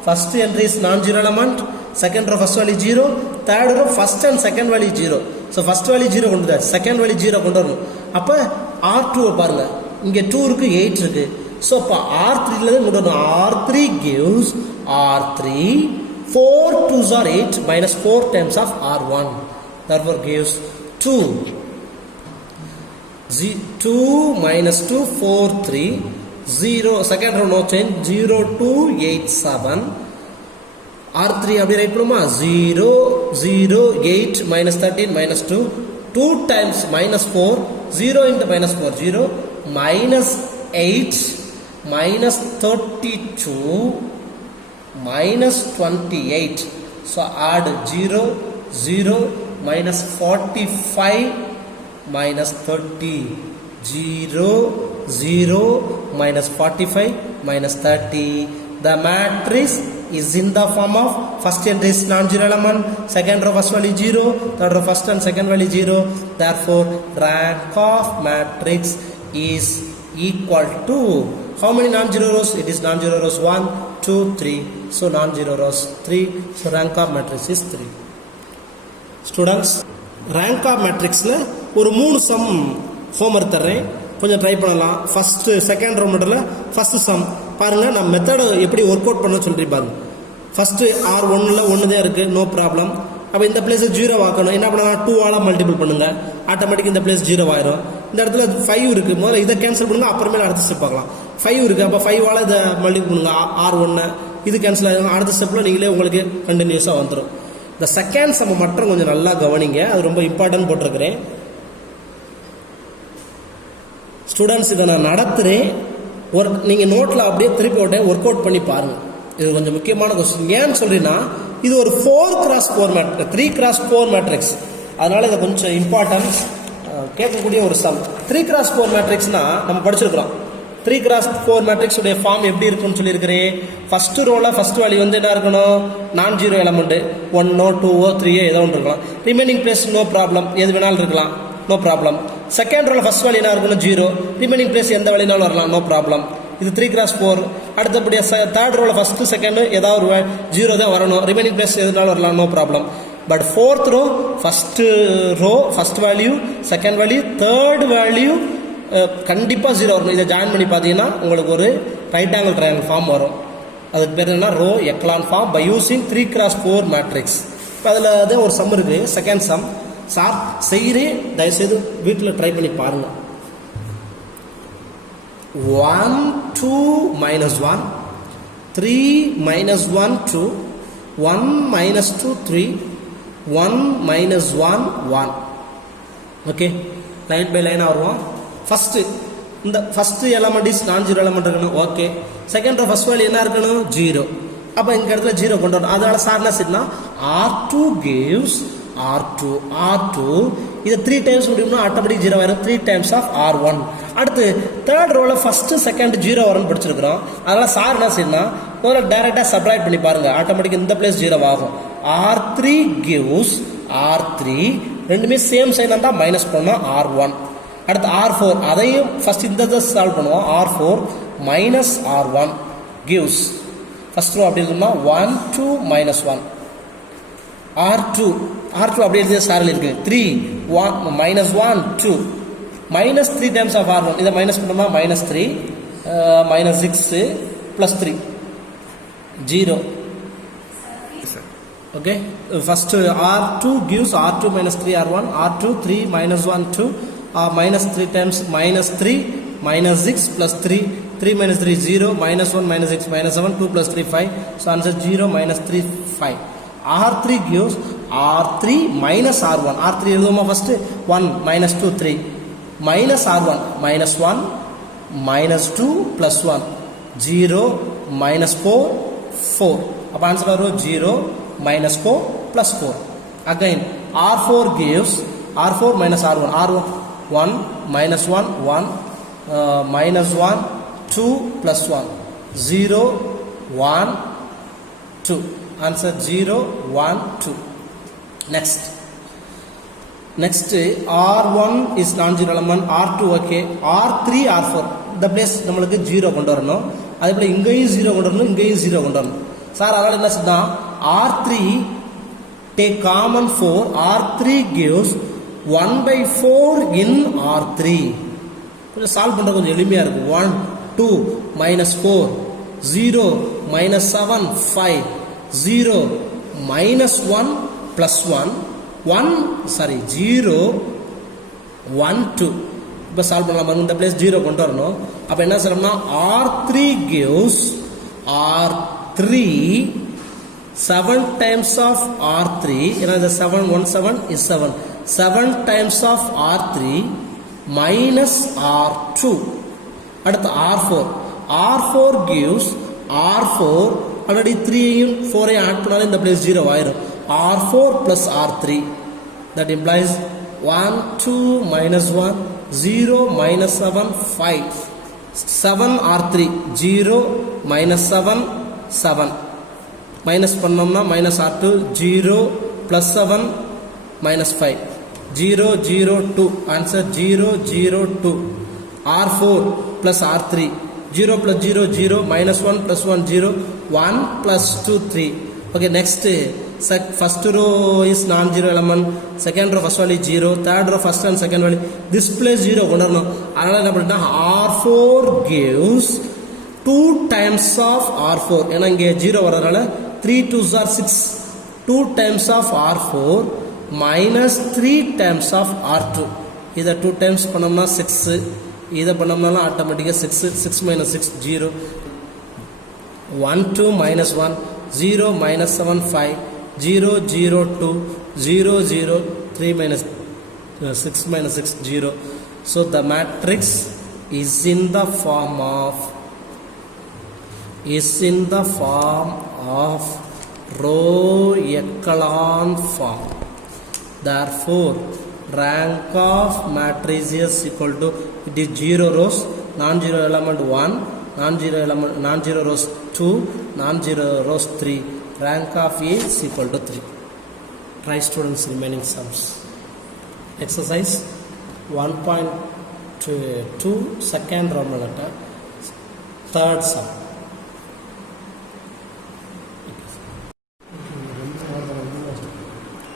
First entry is non-zero element, second row first value 0, third row first and second value 0. So first value 0 கொண்டு வர, second value 0 கொண்டு வரணும். அப்போ R2 பாருங்க, இங்கே 2 இருக்கு 8 இருக்கு. ஸோ இப்போ R3ல கொண்டு வரணும். R3 gives R3 4 2s are 8 minus 4 times of R1. Therefore gives 2 minus 2 4 3 0. Second row no change, 0 2 8 7. R3 அப்படி ரைட் பண்ணுமா, 0 0 8 minus 13 minus 2 2 times minus 4 0 into minus 4 0 minus 8 minus 32 minus 28. So add 0 0 minus 45 minus 30 0 0 minus 45 minus 30. The matrix is in the form of first entry is non-zero element, second row first value 0, third row first and second value 0. Therefore rank of matrix is equal to how many non-zero rows? It is non-zero rows 1 2 3. So non-zero rows 3. So rank of matrix is 3. Students, rank of matrix la ஒரு 3 சம் ஹோம்வொர்க் தர்றேன், கொஞ்சம் ட்ரை பண்ணலாம். ஃபர்ஸ்ட் செகண்ட் ரோ மட்டும் ஃபர்ஸ்ட் சம் பாருங்க, நான் மெத்தடை எப்படி ஒர்க் அவுட் பண்ண சொல்லி பாருங்க. ஃபர்ஸ்ட் R1ல 1 தான் இருக்கு, நோ ப்ராப்ளம். அப்போ இந்த பிளேஸ் 0 ஆக்கணும். என்ன பண்ணலாம், 2 ஆல மல்டிபிள் பண்ணுங்க, ஆட்டோமேட்டிக் இந்த பிளேஸ் 0 ஆயிரும். இந்த இடத்துல 5 இருக்கு, முதல்ல இதை கேன்சல் பண்ணுங்க, அப்புறமேல அடுத்த ஸ்டெப் பார்க்கலாம். 5 இருக்கு, அப்போ 5 ஆல இதை மல்டிபிள் பண்ணுங்க, R1 இது கேன்சல் ஆயிரும். அடுத்த ஸ்டெப்ல நீங்களே உங்களுக்கு கண்டினியூஸாக வந்துடும். இந்த செகண்ட் சம் மட்டும் கொஞ்சம் நல்லா கவனிங்க, அது ரொம்ப இம்பார்ட்டன்ட் போட்டிருக்கிறேன். ஸ்டூடெண்ட்ஸ், இதை நான் நடத்துகிறேன், நீங்கள் நோட்டில் அப்படியே திருப்பி விட்டேன், ஒர்க் அவுட் பண்ணி பாருங்கள். இது கொஞ்சம் முக்கியமான கொஸ்டின். ஏன்னு சொல்றீங்கன்னா இது ஒரு 4x4 மேட்ரிக்ஸ், 3x4 மேட்ரிக்ஸ், அதனால இதை கொஞ்சம் இம்பார்ட்டன்ஸ் கேட்கக்கூடிய ஒரு சம். 3x4 மேட்ரிக்ஸ்னா நம்ம படிச்சிருக்கிறோம். 3x4 மேட்ரிக்ஸ் உடைய ஃபார்ம் எப்படி இருக்குன்னு சொல்லியிருக்கிறேன். ஃபர்ஸ்ட் ரோல ஃபர்ஸ்ட் வேல்யூ வந்து என்ன இருக்கணும், நான் ஜீரோ எலமெண்ட் 1ஓ 2ஓ 3ஓ ஏதோ ஒன்று இருக்கலாம். ரிமைனிங் பிளேஸ் நோ ப்ராப்ளம், எது வேணாலும் இருக்கலாம், நோ ப்ராப்ளம். செகண்ட் ரோல ஃபர்ஸ்ட் வேல்யூ என்ன இருக்கணும், ஜீரோ. ரிமைனிங் பிளேஸ் எந்த வேல்யூனாலும் வரலாம், நோ ப்ராப்ளம். இது 3x4. அடுத்தபடியாக தேர்ட் ரோல ஃபர்ஸ்ட் செகண்ட் ஏதாவது ஒரு ஜீரோ தான் வரணும், ரிமைனிங் பிளேஸ் எதுனாலும் வரலாம், no problem. But fourth row first value, second value, third value கண்டிப்பாக ஜீரோ வரணும். இதை ஜாயின் பண்ணி பார்த்தீங்கன்னா உங்களுக்கு ஒரு ரைட் ஆங்கிள் ட்ரையாங்கிள் ஃபார்ம் வரும். அதுக்கு பேர் என்ன, row echelon form by using 3x4 matrix. இப்போ அதில் அதே ஒரு சம் இருக்கு. செகண்ட் சம் சார் செய்கிறேன், தயவுசெய்து வீட்டில் ட்ரை பண்ணி பாருங்க. 1 2 -1 3 -1 2 1 -2 3 1 -1 1. ஓகே, லைன் பை லைன் வருவோம். ஃபர்ஸ்ட் இந்த first element is non zero element இருக்கணும். Okay, second row first value என்ன இருக்கணும், ஜீரோ. அப்போ இங்க இடத்துல ஜீரோ கொண்டு வரணும். அதனால சார் என்ன செய்யணும், R2 gives R2 இதை 3 டைம்ஸ் முடியும்னா ஆட்டோமேட்டிக் ஜீரோ வரும். 3 டைம்ஸ் ஆஃப் R1. அடுத்து தேர்ட் ரோல ஃபர்ஸ்ட் செகண்ட் ஜீரோ வரும்னு படிச்சிருக்கிறோம். அதனால சார் என்ன செய்யணும், முதல்ல டைரக்டா சப்ட்ராக்ட் பண்ணி பாருங்க, ஆட்டோமேட்டிக் இந்த பிளேஸ் ஜீரோ ஆகும். R3 gives R3, ரெண்டுமே சேம் சைன் இருந்தால் மைனஸ் பண்ணோம் R1. அடுத்து R4, அதையும் ஃபர்ஸ்ட் இந்த சால்வ் பண்ணுவோம். R4 minus R1 gives first row அப்படி இருக்குன்னா 1 2 -1. R2 அப்படி எழுதிய சாரில் இருக்கு 3 1 -1 2 -3 டைம்ஸ் ஆஃப் R1. இதை மைனஸ் பண்ணோம்னா -3 -6 +3 0. Okay, first R2 gives R2 -3 R1, R2 3 -1 2 -3 times -3 -6 +3 3 -3 0 -1 -6 -7 2 + 3 5. So answer 0 -3 5. R3 gives R3 minus R1. R3 எழுதுவோமா ஃபர்ஸ்ட் 1 -2 3 minus R1 -1 -2 +1 0 -4 4. அப்போ ஆன்சர் வரும் 0 -4 +4. Again R4 gives R4 minus R1 1 -1 1 -1 2 +1 0 1 2. Answer 0 1 2. Next R1 is non-zero element, R2 okay, R3 R4 இந்த பிளேஸ் நம்மளுக்கு 0 கொண்டு வரணும். அதே போல இங்கேயும் 0 கொண்டு வரணும், இங்கேயும் 0 கொண்டு வரணும். சார் அதனால என்ன செய்தா, R3 take common 4, R3 gives 1/4 in R3. கொஞ்சம் சால்வ் பண்றது கொஞ்சம் எளிமையா இருக்கு. 1 2 -4 0 -7 5 0 -1 +1 0 1 2. இப்போ சால்வ் பண்ணலாம். இந்த பிளேஸ் 0 கொண்டு வரணும். அப்போ என்ன சொல்லணும்னா R3 gives R3 7 times of R3, ஏன்னா இந்த 7 1 7 is 7 times of R3 minus R2. அடுத்து R4 gives R4 already 3ஐயும் 4ஐயும் ஆட் பண்ணாலும் இந்த பிளேஸ் 0 ஆயிரும். R4 plus R3, that implies 1 2 -1 0 -7 5 7 R3 0 -7 7 minus பண்ணோம்னா -R2 0 +7 -5 0 0 2. Answer 0 0 2. R4 plus R3 0 plus 0 0 -1 + 1 0 1 + 2 3. Okay, next first row is non-zero element, second row first value 0, third row first and second value this place 0 கொண்டு வரணும். அதனால என்ன பண்ணிட்டா R4 gives 2 times of R4, ஏன்னா இங்கே 0 வரதுனால 3 2s are 6, 2 times of R4 minus 3 times of R2. இதை 2 times பண்ணோம்னா 6, இதை பண்ணோம்னா ஆட்டோமேட்டிக்காக 6 -6 0 1 2 -1 0 -7 5 0 0 2 0 0 3 6 -6 0. So the matrix is in the form of row echelon form. Therefore rank of matrix is equal to, it is 0 rows, non-zero element 1, non-zero rows 2, non-zero rows 3. Rank of A is equal to 3. Try students remaining sums. Exercise 1.2 second Roman letter, third sum.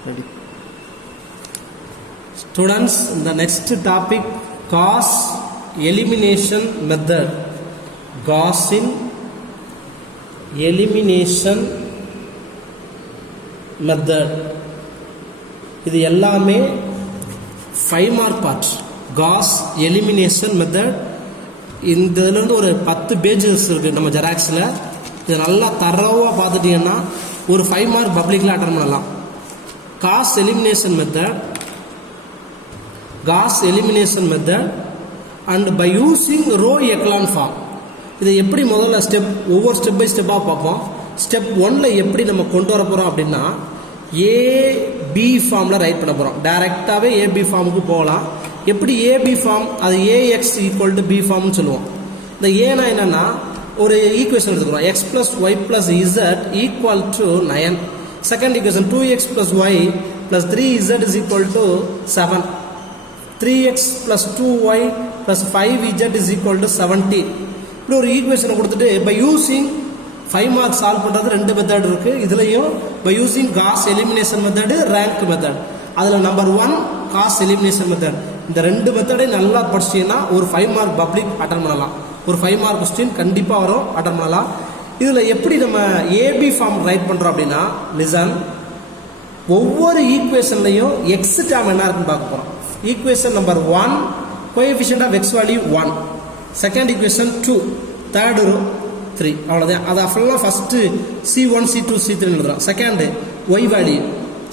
Ready. Students, the next topic, Gauss elimination method. Gaussian elimination method. இது எல்லாமே 5 mark part. Gauss elimination method. இதிலிருந்து ஒரு 10 பேஜஸ் இருக்கு நம்ம ஜெராக்ஸில். இதை நல்லா தரவாக பார்த்துட்டீங்கன்னா ஒரு 5 மார்க் பப்ளிக்கில் அட்டன் பண்ணலாம். Gauss elimination method. Gauss elimination method and by using row echelon form. இதை எப்படி முதல்ல ஒவ்வொரு ஸ்டெப் பை ஸ்டெப்பாக பார்ப்போம். ஸ்டெப் 1ல எப்படி நம்ம கொண்டு வர போகிறோம் அப்படின்னா ஏபி ஃபார்மில் ரைட் பண்ண போகிறோம். டைரெக்டாகவே ஏபி ஃபார்முக்கு போகலாம். எப்படி ஏபி ஃபார்ம், அது ஏஎக்ஸ் ஈக்குவல் டு பி ஃபார்ம்னு சொல்லுவோம். இந்த ஏனா என்னன்னா ஒரு ஈக்குவேஷன் எடுத்துக்கிறோம். X plus y plus z equal to 9. Second equation 2x plus y plus 3z is equal to 7. 3x plus 2y plus 5z is equal to 70. இப்படி ஒரு ஈக்குவேஷனை கொடுத்துட்டு பை யூசிங் 5 மார்க் சால்வ் பண்ணுறது 2 மெத்தட் இருக்கு. இதுலையும் by using Gauss elimination method, rank method. அதில் நம்பர் 1 காஸ் எலிமினேஷன் மெத்தட். இந்த 2 மெத்தடை நல்லா படிச்சிங்கன்னா ஒரு 5 மார்க் பப்ளிக் அட்டன் பண்ணலாம். ஒரு 5 மார்க் கொஸ்டின் கண்டிப்பாக வரும், அட்டன் பண்ணலாம். இதில் எப்படி நம்ம ஏபி ஃபார்ம் ரைட் பண்ணுறோம் அப்படின்னா, லிசன், ஒவ்வொரு ஈக்குவேஷன்லையும் எக்ஸ் டேர்ம் என்ன இருக்குன்னு பார்க்க போகிறோம். Equation number 1 coefficient of x value 1, second equation 2, third row 3. அவ்வளோதான். அதை ஃபுல்லாக ஃபஸ்ட்டு C1 C2 C3 எழுதுறோம். Second y value.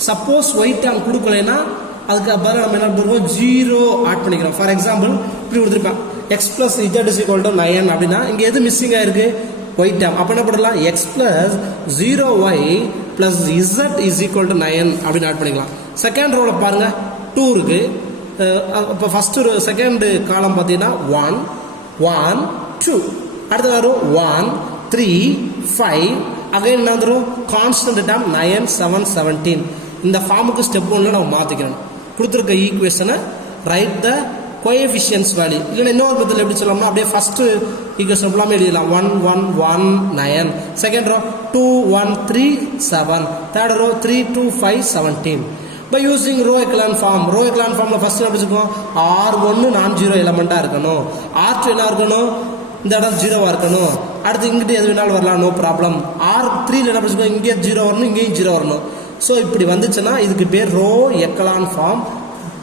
Suppose y term கொடுக்கலைன்னா அதுக்கு அப்புறம் நம்ம என்ன பண்ணுறோம், 0 ஆட் பண்ணிக்கிறோம். ஃபார் எக்ஸாம்பிள் இப்படி கொடுத்துருப்பேன், X plus Z is equal to 9 அப்படின்னா இங்கே எது மிஸ்ஸிங் ஆயிருக்கு, y term. அப்ப என்ன பண்ணலாம், x plus 0y plus z is equal to 9 அப்படின்னு ஆட் பண்ணிக்கலாம். செகண்ட் ரோல பாருங்க 2 இருக்கு. அப்ப ஃபர்ஸ்ட் செகண்ட் காலம் பார்த்தீங்கன்னா 1 1 2, அடுத்த வரும் 1 3 5, அகைன் என்ன வந்துடும் கான்ஸ்டன்ட் டேர்ம் 9 7 17. இந்த ஃபார்முக்கு ஸ்டெப் 1ல நம்ம மாத்திக்கிறோம். கொடுத்துருக்க ஈக்குவேஷனை ரைட் த கோஎஃபிஷியன்ஸ் வேல்யூ. இல்லைன்னா இன்னொரு மெத்தடில் எப்படி சொல்லலாம்னா அப்படியே ஃபர்ஸ்ட் ஈக்குவேஷன் ஃபுல்லாமே எழுதிடலாம். 1 1 1 9, second row 2 1 3 7, third row 3 2 5 17. By using row echelon form. Row echelon ஃபார்மில் ஃபர்ஸ்ட் என்ன வச்சுக்கோம், R1 நான் ஜீரோ எலமெண்ட்டாக இருக்கணும், R2 என்ன இருக்கணும், இந்த இடம் 0வா இருக்கணும், அடுத்து இங்கிட்டு எது வேணாலும் வரலாம், நோ ப்ராப்ளம். R3 என்ன வச்சுக்கோ, இங்கே 0 வரணும், இங்கேயும் 0 வரணும். ஸோ இப்படி வந்துச்சுன்னா இதுக்கு பேர் ரோ எக்கலான் ஃபார்ம்.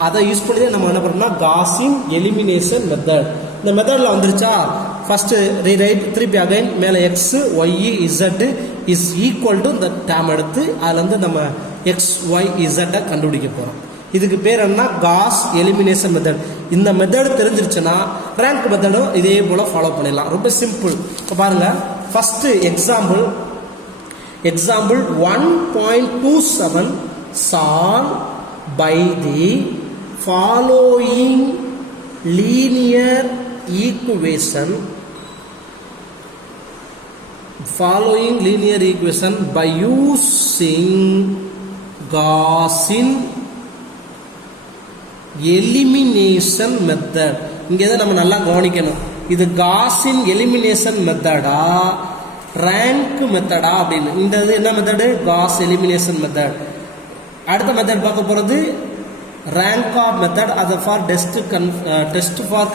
அதை யூஸ் பண்ணி நம்ம என்ன பண்ணோம்னா காஸின் எலிமினேஷன் மெத்தட். இந்த மெத்தடில் வந்துருச்சா, ஃபர்ஸ்ட் ரீரைட், திருப்பி அகைன் மேலே x y z is equal to இந்த டேம் எடுத்து அதுலேருந்து நம்ம எக்ஸ் ஒய் இசட்டை கண்டுபிடிக்க போகிறோம். இதுக்கு பேர் என்ன, காஸ் எலிமினேஷன் மெத்தட். இந்த மெத்தட் தெரிஞ்சிருச்சுன்னா ரேங்க் மெத்தடும் இதே போல் ஃபாலோ பண்ணிடலாம். ரொம்ப சிம்பிள். இப்போ பாருங்க, first example 1.27 solve by the following linear equation by using Gaussian elimination method. இங்கே தான் நம்ம நல்லா கவனிக்கணும், இது Gaussian elimination மெத்தடா ரேங்க் மெத்தடா அப்படின்னு. இந்த இது என்ன மெத்தடு, காஸ் எலிமினேஷன் மெத்தட். அடுத்த மெத்தட் பார்க்க போகிறது ரேங்க் ஆஃப் மெத்தட். அதை ஃபார் டெஸ்ட் ஃபார்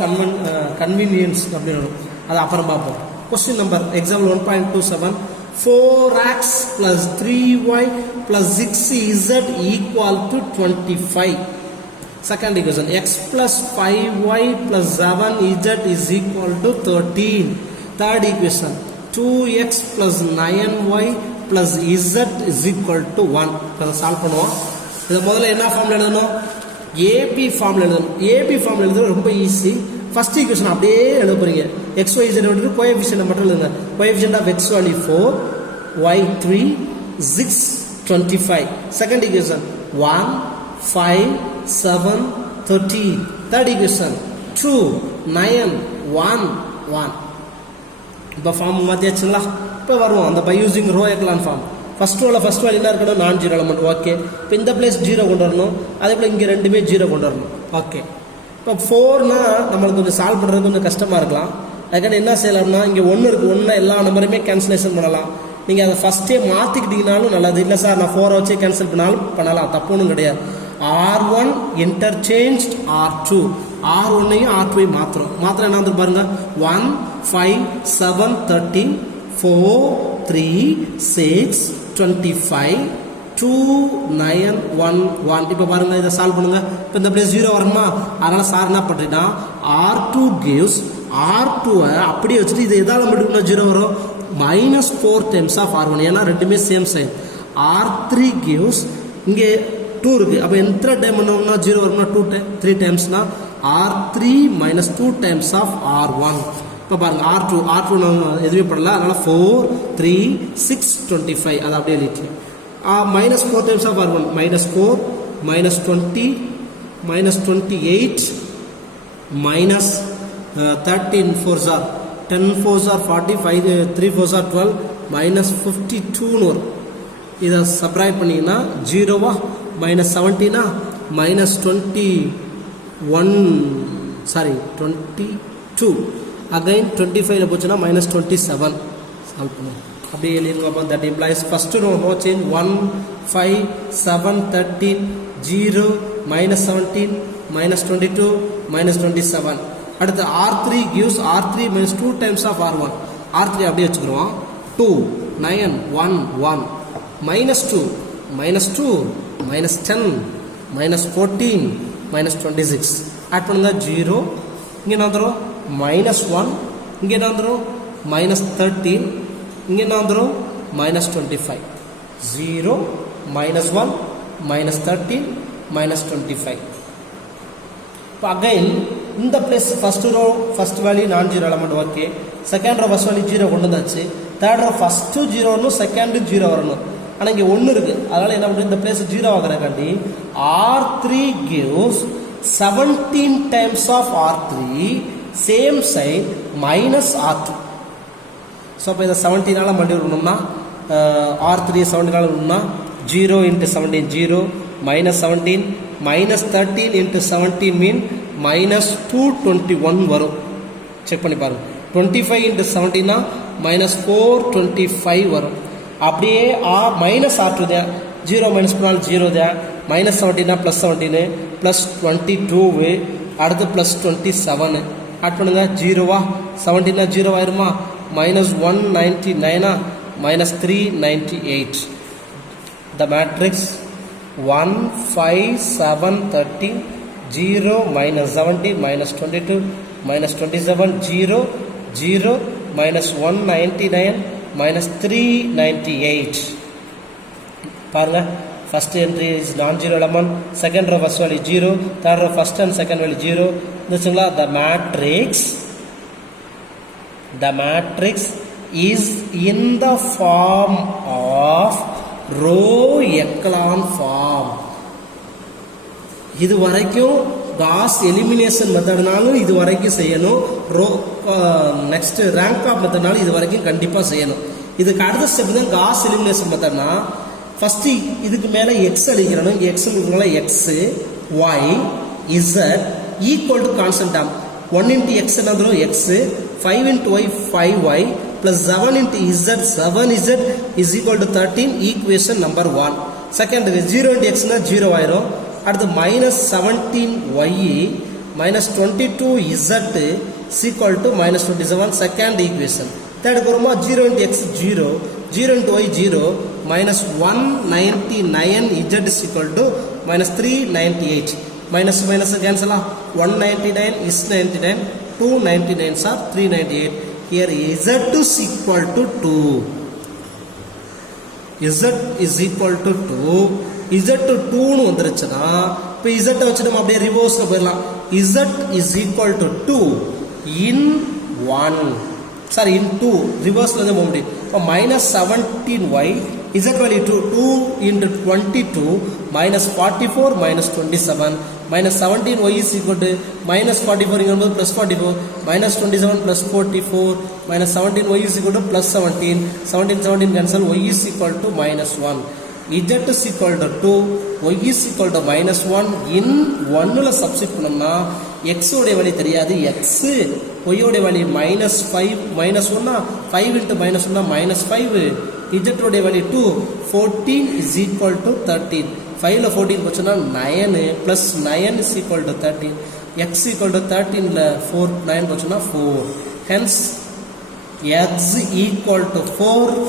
கன்வீனியன்ஸ் அப்படின்னு வரும், அதை அப்புறம் பார்ப்போம். Question number example 1.27 4x plus 3y plus 6z equal to 25. Second equation, x plus 5y plus 7z is equal to 13. Third equation, 2x plus 9y plus z is equal to 1. அதை சால்வ் பண்ணுவோம். இதை முதல்ல என்ன ஃபார்ம்ல எழுதணும், ஏபி ஃபார்ம்ல எழுதணும். ஏபி ஃபார்ம்ல எழுதுறது ரொம்ப ஈஸி. ஃபர்ஸ்ட் ஈக்குவேஷன் அப்படியே எழுத போறீங்க. எக்ஸ் ஒய் இசட் விட்டு கோஎஃபிஷியன்ட் மட்டும் எழுதுங்க. Coefficient of x value 4, y 3, 6 25. Second equation 1 5 7 13. Third equation 2 9 1 1. இப்போ ஃபார்ம் மாற்றியாச்சுங்களா? இப்போ வருவோம் அந்த by using row echelon form. First ரோவில் ஃபர்ஸ்ட் வேல்யூ என்ன இருக்கணும்? நான் ஜீரோ எலமெண்ட். ஓகே. இப்போ இந்த பிளேஸ் ஜீரோ கொண்டு வரணும், அதே போல் இங்கே ரெண்டுமே ஜீரோ கொண்டு வரணும். ஓகே. இப்போ 4னா நம்மளுக்கு கொஞ்சம் சால்வ் பண்ணுறது கொஞ்சம் கஷ்டமாக இருக்கலாம். அதுக்கான என்ன செய்யலாம்னா இங்கே 1 இருக்குது, 1 எல்லா நம்பருமே கேன்சலேஷன் பண்ணலாம். நீங்கள் அதை ஃபஸ்ட்டே மாற்றிக்கிட்டீங்கனாலும் நல்லது. இல்லை சார் நான் 4 வச்சு கேன்சல் பண்ணாலும் பண்ணலாம், தப்பு ஒன்றும் கிடையாது. R1 இன்டர்சேஞ்ச் R2, R1ஐயும் R2ஐயும் மாத்திரம் என்ன வந்து பாருங்க, 1 5 7 13 4 3 6 25 2 9 1 1. இப்போ பாருங்க, இதை சால்வ் பண்ணுங்க. இப்போ இந்த பிளேஸ் 0 வருமா? அதனால சார் என்ன பண்ணுறீங்கன்னா R2 gives R2-ஐ அப்படியே வச்சுட்டு இது எதால மட்டும் 0 வரும்? -4 times of R1. ஏன்னா ரெண்டுமே சேம் சைன். R3 gives இங்கே 2 இருக்கு, அப்போ எத்தனை டைம் பண்ணோம்னா 0 வரும்னா 3 டைம்ஸ்னா R3 -2 times of R1. இப்போ பாருங்க R2 நம்ம எதுவுமே பண்ணல, அதனால 4 3 6 25 அதை அப்படியே எழுதிட்டு -4 times of R1 -4 -20 -28 -13 4s are 10 4s are 45 3 4s are 12 -52 வரும். இதை சப்ராக்ட் பண்ணீங்கன்னா 0வா -17 -22 again 25 போச்சுன்னா -27 சால்வ் பண்ணுவோம். அப்படியே எழுதிருங்க. அப்போ that implies first row no change 1 5 7 13 0 -17 -22 -27. அடுத்து R3 gives R3 -2 times of R1. R3 அப்படியே வச்சுக்கிறோம். 2 9 1 1 -2 -2 -10 -14 -26. ஆட் பண்ணுங்க 0. இங்கே என்ன வந்துடும்? -1. இங்கே என்ன வந்துடும்? -13. இங்கே என்ன வந்துடும்? -25. 0 -1 -13 -25. இப்போ அகைன் இந்த place first row first value non zero element. Okay. Second row first value 0 கொண்டு வந்தாச்சு. தேர்ட் ரோ ஃபர்ஸ்ட்டு 0 வரணும், செகண்டு 0 வரணும். ஆனால் இங்கே 1 இருக்கு, அதனால என்ன பண்ணுறது? இந்த பிளேஸ் 0 ஆகிறக்காண்டி R3 gives 17 times of R3 same sign -R2. So அப்போ இதை 17ஆல் மல்டி விடணும்னா R3 17ஆல் விடணும்னா 0 × 17 0 -17 -13 × 17 மீன் -221 வரும். செக் பண்ணி பாருங்க. 25 × 17 -425 வரும். அப்படியே -R2 தான், 0 மைனஸ் பண்ணால் 0 தான். -17 +17 +22 அடுத்து +27 ஆட் பண்ணுங்க. 0வா 17 0 ஆயிருமா? -199 -398. The matrix 1 5 7 13 0 -17 -22 -27 0 0 -199 -398. பாருங்க, first entry is non-zero element, second row first value 0, third row first and second value 0. இதுங்களா the matrix is in the form of row echelon form. இது வரைக்கும் காஸ் எலிமினேஷன் மெத்தட்னாலும் இது வரைக்கும் செய்யணும், ரோ நெக்ஸ்ட் ரேங்க் ஆஃப் மெத்தட்னாலும் இது வரைக்கும் கண்டிப்பாக செய்யணும். இதுக்கு அடுத்த ஸ்டெப் தான் காஸ் எலிமினேஷன் மெத்தட்னா ஃபர்ஸ்ட் இதுக்கு மேலே எக்ஸ் அடிக்கிறணும். இங்கே எக்ஸ் இருக்கிறதுனால x y z equal to constant term 1 × x என்னதும் x 5 × y 5y plus 7 × z 7z is equal to 13. equation number 1. second 0 × x னா 0 ஆயிரும். அடுத்து -17y -22z is equal to -27. second equation. third வருமா 0 × x 0 0 × y 0 -199 z is equal to -398. minus cancel 199 is 99, 299s are 398. Here z is equal to 2. z is equal to 2. z to 2 னு வந்துருச்சுனா இப்போ z வச்சு நம்ம அப்படியே ரிவர்ஸ்ல போயிடலாம். z is equal to 2 in 1, sorry in 2, ரிவர்ஸ்ல தான் போக முடியும். இப்போ -17y z value 2 × 22 -44 -27 minus 17y is equal to minus 44 இங்க வரும்போது plus 44 minus 27 plus 44 minus 17y is equal to plus 17 cancel y is equal to minus 1 z is equal to 2 y is equal to minus 1 in 1 ல சப்ஸ்டிட் பண்ணோம்னா x உடைய வேல்யூ தெரியாது x y உடைய value minus 5 minus 1 5 into minus 1 minus 5 z உடைய வேல்யூ 2 14 is equal to 13 5 ல 14 போச்சுன்னா 9 plus 9 is equal to 13 x equal to 13 ல 4 9 போச்சுன்னா 4 hence x equal to 4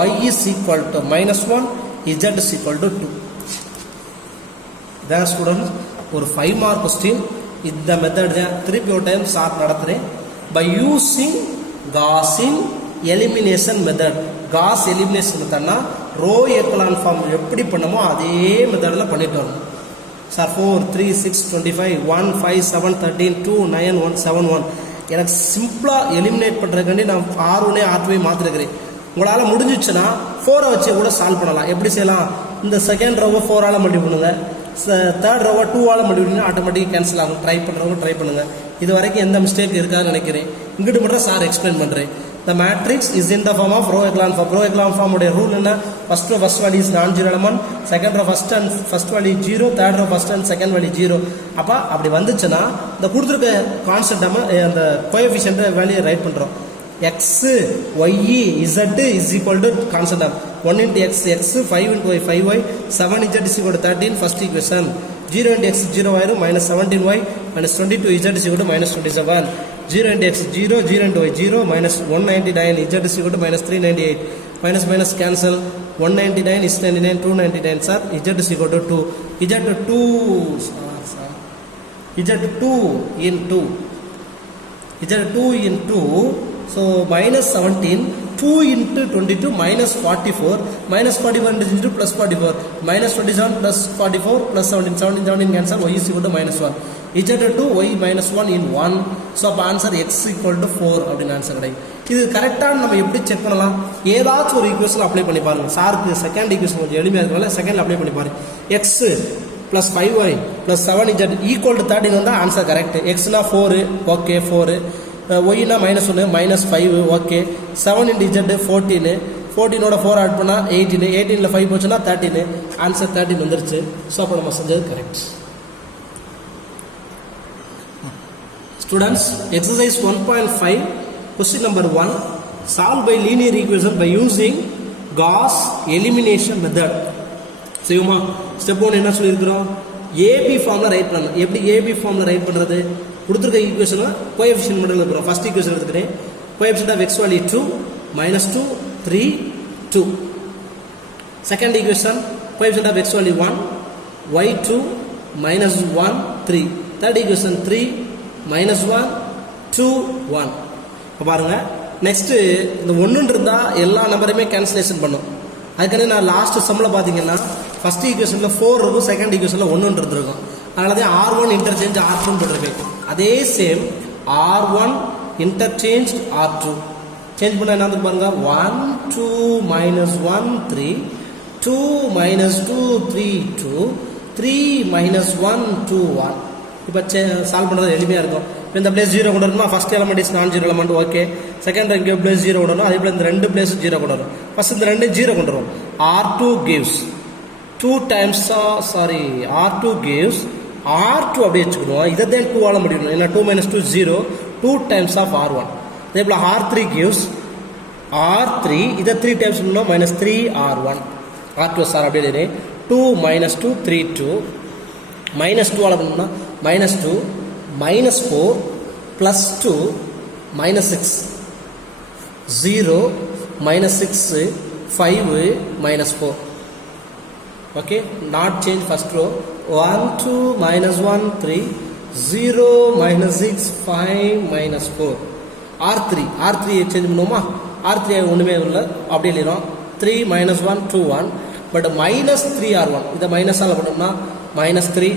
y is equal to minus 1 z is equal to 2 இதான் ஸ்டூடெண்ட்ஸ் ஒரு 5 மார்க் கொஸ்டின் இந்த மெத்தட் தான் திருப்பி ஒரு டைம் சார் நடத்துறேன் by using Gaussian elimination method Gauss elimination மெத்தட்னா ரோ எக்கலான் ஃபார்ம் எப்படி பண்ணமோ அதே மெத்தடில் பண்ணிட்டு வரணும் சார் 4 3 6 25 1 5 7 13 2 9 1 7 1 எனக்கு சிம்பிளாக எலிமினேட் பண்ணுறதுக்காண்டி நான் R1 R2 மாற்றிருக்கிறேன் உங்களால் முடிஞ்சிச்சுன்னா 4 வச்சு கூட சால்வ் பண்ணலாம் எப்படி செய்யலாம் இந்த செகண்ட் ரோவை 4ஆல் மல்டி பண்ணுங்க தேர்ட் ரோவை 2ஆல் மல்டி பண்ணிங்கன்னா ஆட்டோமேட்டிக் கேன்சல் ஆகும் ட்ரை பண்ணுறவங்க ட்ரை பண்ணுங்கள் இது வரைக்கும் எந்த மிஸ்டேக் இருக்காதுன்னு நினைக்கிறேன் இங்கிட்டு மட்டும் சார் எக்ஸ்பிளைன் பண்ணுறேன் The matrix is in the form of row echelon form. Row echelon form உடைய ரூல் என்ன first value is non-zero element, second row first value 0, third row first and second value 0. அப்போ அப்படி வந்துச்சுன்னா இந்த கொடுத்துருக்க கான்ஸ்டன்ட் நம்ம அந்த கோஎஃபிஷியன்ட் வேல்யூ ரைட் பண்ணுறோம் x y z is equal to constant 1 into x 5 into y 5y 7z is equal to 13 first equation 0 into x 0 ஆயிரும் minus 17y minus 22z is equal to minus 27 0 into x 0 0 into y 0 minus 199 z is equal to minus 398 minus minus cancel 199 is 99 299 sir z is equal to 2 z 2 into z 2 into so minus 17 2 into 22 minus 44 minus 41 into plus 44 minus 27 plus 44 plus 17 cancel y is equal to minus 1 z2 y minus 1 in 1 so அப்போ ஆன்சர் x equal to 4 அப்படின்னு ஆன்சர் கிடைக்கும் இது கரெக்டாக நம்ம எப்படி செக் பண்ணலாம் ஏதாச்சும் ஒரு ஈக்குவேஷன் அப்ளை பண்ணி பாருங்க சாருக்கு செகண்ட் ஈக்குவேஷன் கொஞ்சம் எளிமையாக இருக்கனால செகண்ட் அப்ளை பண்ணி பாருங்க x plus 5y plus 7z equal to 13 வந்தால் ஆன்சர் கரெக்ட் xனா 4 ஓகே 4 ஒய்னா minus 1 minus 5 okay 7 into z 14 14ஓட 4 ஆட் பண்ணால் 18 18ல் 5 போச்சுன்னா 13 ஆன்சர் 13 வந்துருச்சு ஸோ அப்போ நம்ம செஞ்சது correct students exercise 1.5 question number 1 solve by linear equation by using Gauss elimination method செய்யுமா ஸ்டெப் 1 என்ன சொல்லியிருக்கிறோம் ஏபி ஃபார்மில் ரைட் பண்ணணும் எப்படி ஏபி ஃபார்மில் ரைட் பண்ணுறது கொடுத்துருக்க ஈக்குவேஷனை கோஎஃபிஷியன்ட் மட்டும் இருக்கிறோம் ஃபர்ஸ்ட் ஈக்குவேஷன் எடுத்துக்கிறேன் coefficient of x value 2 minus 2 3 2 second equation coefficient of x value 1 y2 minus 1 3 third equation 3 minus 1 2 1 பாருங்க நெக்ஸ்ட் இந்த 1 இருந்தா எல்லா நம்பரையுமே கேன்சலேஷன் பண்ணும் அதுக்கான நான் லாஸ்ட் சம்ல பாத்தீங்கன்னா ஃபர்ஸ்ட் ஈக்குவேஷன்ல 4 இருக்கும் செகண்ட் ஈக்குவேஷன்ல 1 இருந்திருக்கும் அதனால தான் r1 இன்டர்சேஞ்ச் r2 போட்டுருக்கேன் அதே same r1 interchange r2 change பண்ண என்ன பாருங்க 1 2 minus 1 3 2 minus 2 3 2 3 minus 1 2 1 இப்போ சால்வ் பண்ணுறது எளிமையாக இருக்கும் இப்போ இந்த பிளேஸ் 0 கொண்டு வரணுமா first element is non zero element okay second இங்கே பிளேஸ் 0 கொண்டு வரணும் அதே போல் இந்த ரெண்டு பிளேஸ் 0 கொண்டு வரும் ஃபர்ஸ்ட் இந்த ரெண்டு 0 கொண்டு வரும் r2 gives 2 times r2 gives r2 அப்படியே வச்சுக்கணும் இதை தான் 2 ஆல முடியும் ஏன்னா 2 minus 2 0 2 times of r1 அதே போல் r3 gives r3 இதை 3 times பண்ணணும் minus 3 r1 r2 சார் அப்படியே எழுதுறேன் 2 minus 2 3 2 minus 2 ஆல பண்ணணும்னா minus 2 minus 4 plus 2 minus 6 0 minus 6 5 minus 4 okay not change first row 1 2 minus 1 3 0 minus 6 5 minus 4 r3 change பண்ணுமா r3 ஒண்ணுமே இல்ல அப்படியே எழுதுறோம் 3 minus 1 2 1 but minus 3 r1 இத மைனஸ் ஆல பண்ணோம்னா minus 3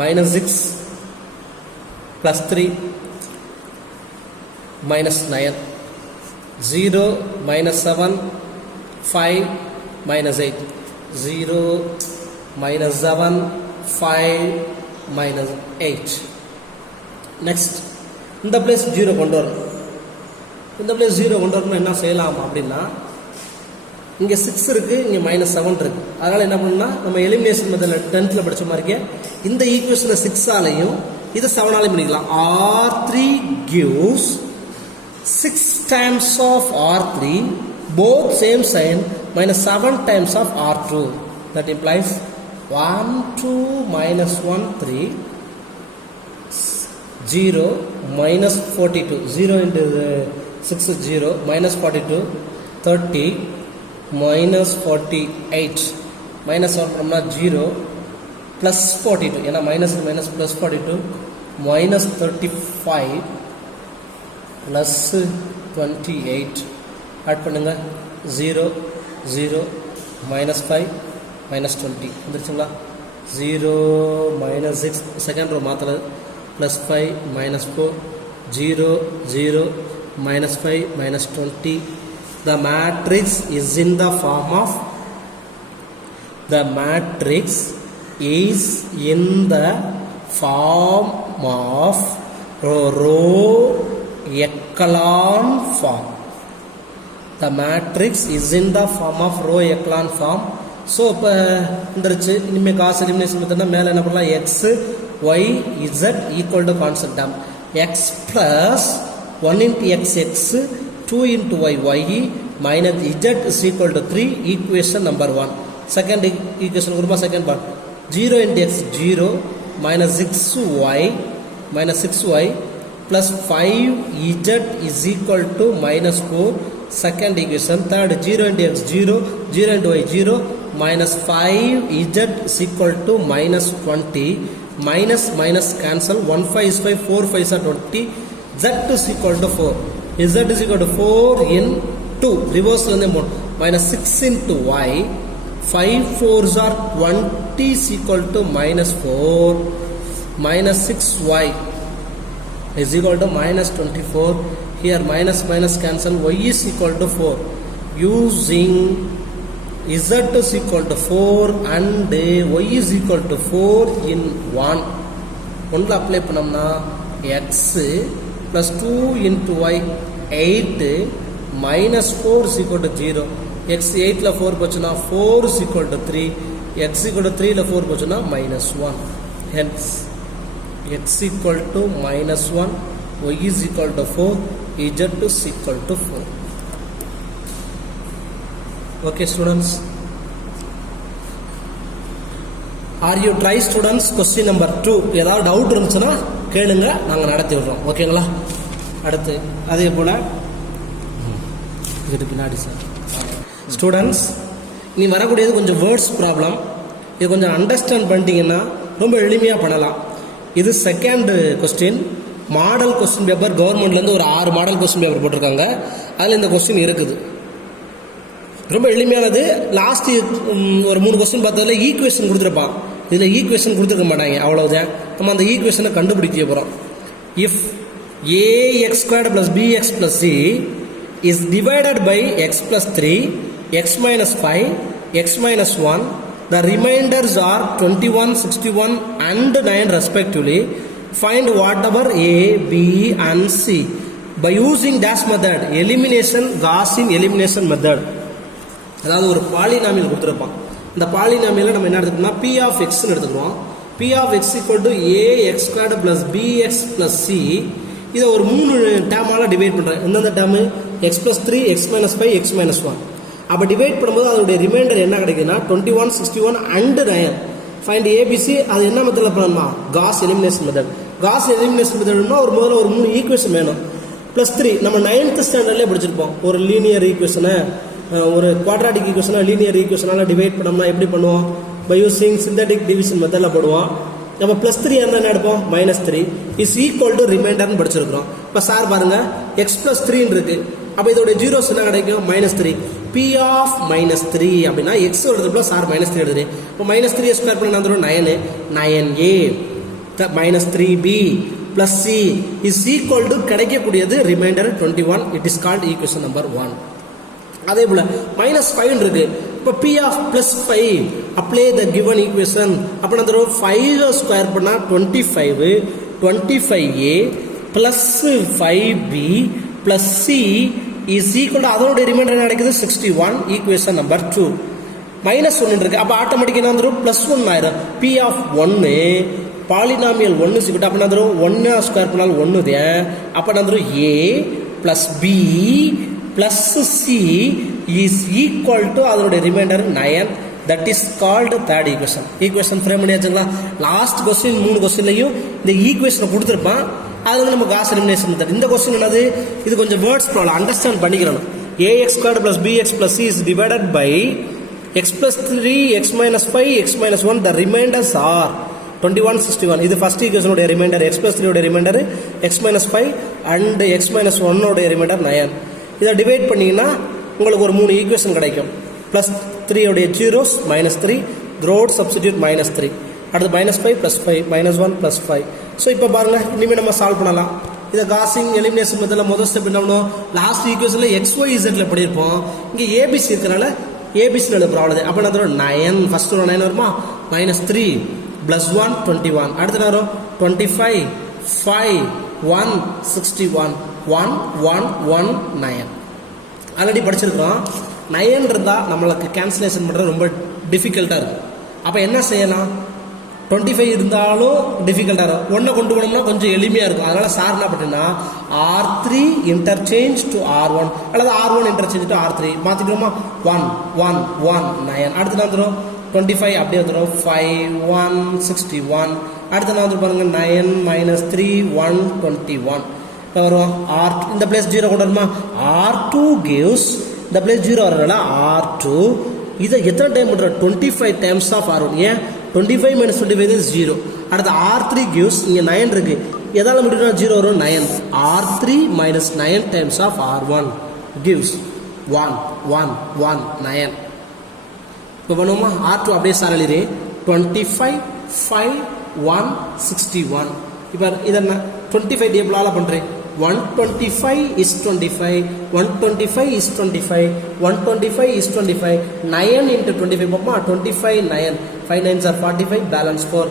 minus 6 plus 3 minus 9 0 minus 7 5 minus 8 0 minus 7 5 minus 8. Next, இந்த place 0 கொண்டு வரணும். இந்த place 0 கொண்டு வரணும் என்ன செய்யலாம் அப்படின்னா, இங்கே 6 இருக்கு, இங்கே -7 இருக்கு. அதனால என்ன பண்ணணும்னா நம்ம எலிமினேஷன் மெத்தட்ல 10th படிச்ச மாதிரியே இந்த ஈக்குவேஷனை 6 ஆலையும் இது 7 ஆலையும் பண்ணிக்கலாம். R3 gives 6 times of R3 both same sign minus 7 times of R2. That implies 1 2 minus 1 3 0 minus 42. 0 into 6 is 0 minus 42 30 minus 48 minus 1 from 0 plus 42 ஏன்னா minus minus plus 42 minus 35 plus 28 add பண்ணுங்க 0 0 minus 5 minus 20 வந்துருச்சுங்களா 0 minus 6 செகண்ட் ரோ மாத்துறது plus 5 minus 4 0 0 minus 5 minus 20. The matrix is in the form of row echelon form. The matrix is in the form of row echelon form. So இப்போ வந்துருச்சு. இனிமே காஸ் எலிமினேஷன் மெத்தட்னா மேல என்ன பண்ணலாம், x y z equal to constant term x plus 1 into x x 2 into y y minus z is equal to 3. Equation number 1. Second equation kurma second part 0 into x 0 minus 6y plus 5 z is equal to minus 4. Second equation. Third 0 into x 0 0 into y 0 minus 5 z is equal to minus 20. Minus minus cancel 1 5 is 5 4 5 are 20. Z is equal to 4. Z is equal to 4 in 2 reverse minus 6 into y 5 4s are 20 is equal to minus 4 minus 6y is equal to minus 24. Here minus minus cancel y is equal to 4 using z is equal to 4 and y is equal to 4 in 1 ஒன்றில் அப்ளை பண்ணோம்னா x plus 2 into y 8 minus 4 is equal to 0. x 8 ல 4 போச்சுனா 4 is equal to 3. x equal to 3 ல 4 போச்சுனா minus 1. Hence x equal to minus 1, y is equal to 4, z is equal to 4. Okay students, are you try students? Question number 2. ஏதாவது டவுட் இருந்துச்சுன்னா கேளுங்க, நாங்க நடத்தி விடுறோம். ஓகேங்களா? அடுத்து அதே போல இதுக்கு பின்னாடி சார் ஸ்டூடெண்ட்ஸ், நீ வரக்கூடியது கொஞ்சம் வேர்ட்ஸ் ப்ராப்ளம். இது கொஞ்சம் அண்டர்ஸ்டாண்ட் பண்ணிட்டீங்கன்னா ரொம்ப எளிமையாக பண்ணலாம். இது second question, model question paper. கவர்மெண்ட்லேருந்து ஒரு 6 மாடல் கொஸ்டின் பேப்பர் போட்டிருக்காங்க. அதில் இந்த கொஸ்டின் இருக்குது. ரொம்ப எளிமையானது. லாஸ்ட் ஒரு 3 கொஸ்டின் பார்த்ததுல ஈக்குவேஷன் கொடுத்துருப்பான். இதில் ஈக்குவேஷன் கொடுத்துருக்க மாட்டாங்க, அவ்வளவுதான். நம்ம அந்த ஈக்குவேஷனை கண்டுபிடிக்க போகிறோம். If ax squared plus bx plus c is divided by x plus 3, x minus 5, x minus 1, the remainders are 21, 61 and 9 respectively. Find whatever a, b and c by using dash method, elimination, Gaussian elimination method. அதாவது ஒரு பாலினாமியல் கொடுத்துருப்பான். இந்த பாலினாமியலை நம்ம என்ன எடுத்துக்கணும்னா p of x ன்னு எடுத்துக்கிறோம். p of x equal to ax squared plus bx plus c. இதை ஒரு 3 டேர்மால டிவைட் பண்றேன். எந்தெந்த term? x plus 3, x minus 5, x minus 1. அப்ப டிவைட் பண்ணும்போது அதோட ரிமைண்டர் என்ன கிடைக்குதுன்னா 21, 61 and 9. Find ABC. அது என்ன மெத்தட்ல பண்ணணுமா? Gauss elimination method. Gauss elimination மெத்தட்னா முதல்ல ஒரு 3 ஈக்குவேஷன் வேணும். ப்ளஸ் 3 நம்ம 9th ஸ்டாண்டர்ட்லேயே படிச்சிருப்போம். ஒரு லீனியர் ஈக்குவேஷனை, ஒரு குவாட்ராட்டிக் ஈக்குவேஷனை லீனியர் ஈக்குவேஷனால டிவைட் பண்ணோம்னா எப்படி பண்ணுவோம்? பை யூசிங் சிந்தட்டிக் டிவிஷன் மெத்தடில் போடுவோம். நம்ம ப்ளஸ் 3 என்ன எடுப்போம்? -3 இஸ் ஈக்குவல் டு ரிமைண்டர்னு படிச்சிருக்கிறோம். இப்போ சார் பாருங்க, எக்ஸ் பிளஸ் 3 இருக்கு. அப்போ இதோட ஜீரோஸ் என்ன கிடைக்கும்? -3. P of -3 அப்படின்னா எக்ஸ் எழுதுறதுல சார் -3 எழுதுது. இப்போ -3 ஸ்கொயர் பண்ண என்ன வரும்? 9. 9a -3b plus c is equal to கிடைக்கக்கூடியது remainder 21. It is called equation number 1. அதே போல -5 இருக்கு. இப்போ p of +5 apply the given equation. அப்போ நான் 5 ஸ்கொயர் பண்ணா 25 25a plus 5b plus c is equal to அதோட ரிமைண்டர் என்ன கிடைக்குது 61 ஈக்குவேஷன் நம்பர் 2 மைனஸ் 1 இருக்கு. அப்போ ஆட்டோமேட்டிக்காக என்ன வந்துடும் ப்ளஸ் 1 ஆயிரும். p ஆஃப் 1 பாலினாமியல் 1 சிக்கிட்டு அப்போ என்ன வந்துடும் 1 ஸ்கொயர் பண்ணால் 1 தான். அப்போ என்ன வந்துடும் a plus b plus c is equal to அதோட remainder 9. that is called third equation. Equation frame பண்ணியாச்சுங்களா. லாஸ்ட் கொஸ்டின் 3 கொஸ்டின்லையும் இந்த ஈக்குவேஷனை கொடுத்துருப்பான். அது வந்து நம்ம காஸ் எலிமினேஷன் மெத்தட். இந்த கொஸ்டின் என்னது, இது கொஞ்சம் வேர்ட்ஸ் ப்ராப்ளம் அண்டர்ஸ்டாண்ட் பண்ணிக்கிறோம். ax squared plus bx plus c is divided by x plus 3 x minus 5 x minus 1. the remainders are 21 61. இது ஃபர்ஸ்ட் ஈக்குவேஷனோட ரிமைண்டர், x plus 3 ஓட reminder x minus 5 and x minus 1 ஓட ரிமைண்டர் 9. இதை டிவைட் பண்ணீங்கன்னா உங்களுக்கு ஒரு 3 ஈக்குவேஷன் கிடைக்கும். பிளஸ் 3 உடைய zeros minus 3, road substitute minus 3, அடுத்து minus 5 plus 5 minus 1 plus 5. So இப்போ பாருங்க, இனிமேல் நம்ம சால்வ் பண்ணலாம். இதை காசிங் எலிமினேஷன் மெத்தடில் முதல் ஸ்டெப் என்ன பண்ணணும், லாஸ்ட் ஈக்குவேஷனில் XYZ பண்ணியிருப்போம். இங்கே ஏபிசி இருக்கிறனால ஏபிசியில் ப்ராப்ளம். அப்போ என்ன தரும் 9, ஃபர்ஸ்ட் ஒரு 9 வருமா, மைனஸ் 3 ப்ளஸ் 1 21, அடுத்த நேரம் 25 5 1 61 1 1 1 9. ஆல்ரெடி படிச்சிருக்கிறோம். 9 இருந்தால் நம்மளுக்கு கேன்சலேஷன் பண்ணுறது ரொம்ப டிஃபிகல்ட்டாக இருக்கும். அப்போ என்ன செய்யலாம், 25 இருந்தாலும் டிஃபிகல்ட்டாக இருக்கும். 1 கொண்டு போனோம்னா கொஞ்சம் எளிமையாக இருக்கும். அதனால் சார் என்ன பண்ணுன்னா R3 இன்டர்சேஞ்ச் டு R1 அல்லது R1 இன்டர்சேஞ்ச் டு R3 மாற்றிக்கிறோமா. 1 1 1 9. அடுத்து என்ன வந்துடும் 25, அப்படியே வந்துடும் 5 1 61. அடுத்து என்ன வந்துடும் பாருங்க 9 மைனஸ் 3 1 21. இப்போ வரும் R, இந்த பிளேஸ் 0 கொண்டு வருமா. R2 gives, இந்த பிளேஸ் 0 வரனால R2. இதை எத்தனை டைம் பண்ணுறோம், 25 டைம்ஸ் ஆஃப் R1. ஏன் 25 மைனஸ் 25 is 0. அடுத்து R3 gives, இங்கே 9 இருக்கு, எதால முடியும்னா 0 வரும் 9. R3 minus 9 times of R1 gives 1 1 1 9. இப்போ பண்ணுவோமா, R2 அப்படியே சார் எழுதி 25 5 1 61. இப்போ இதை நான் 25 டேபிளால் பண்ணுறேன். 125 is 25, 125 is 25, 125 is 25, 9 into 25 போமா 25 9, 5 9s are 45, balance 4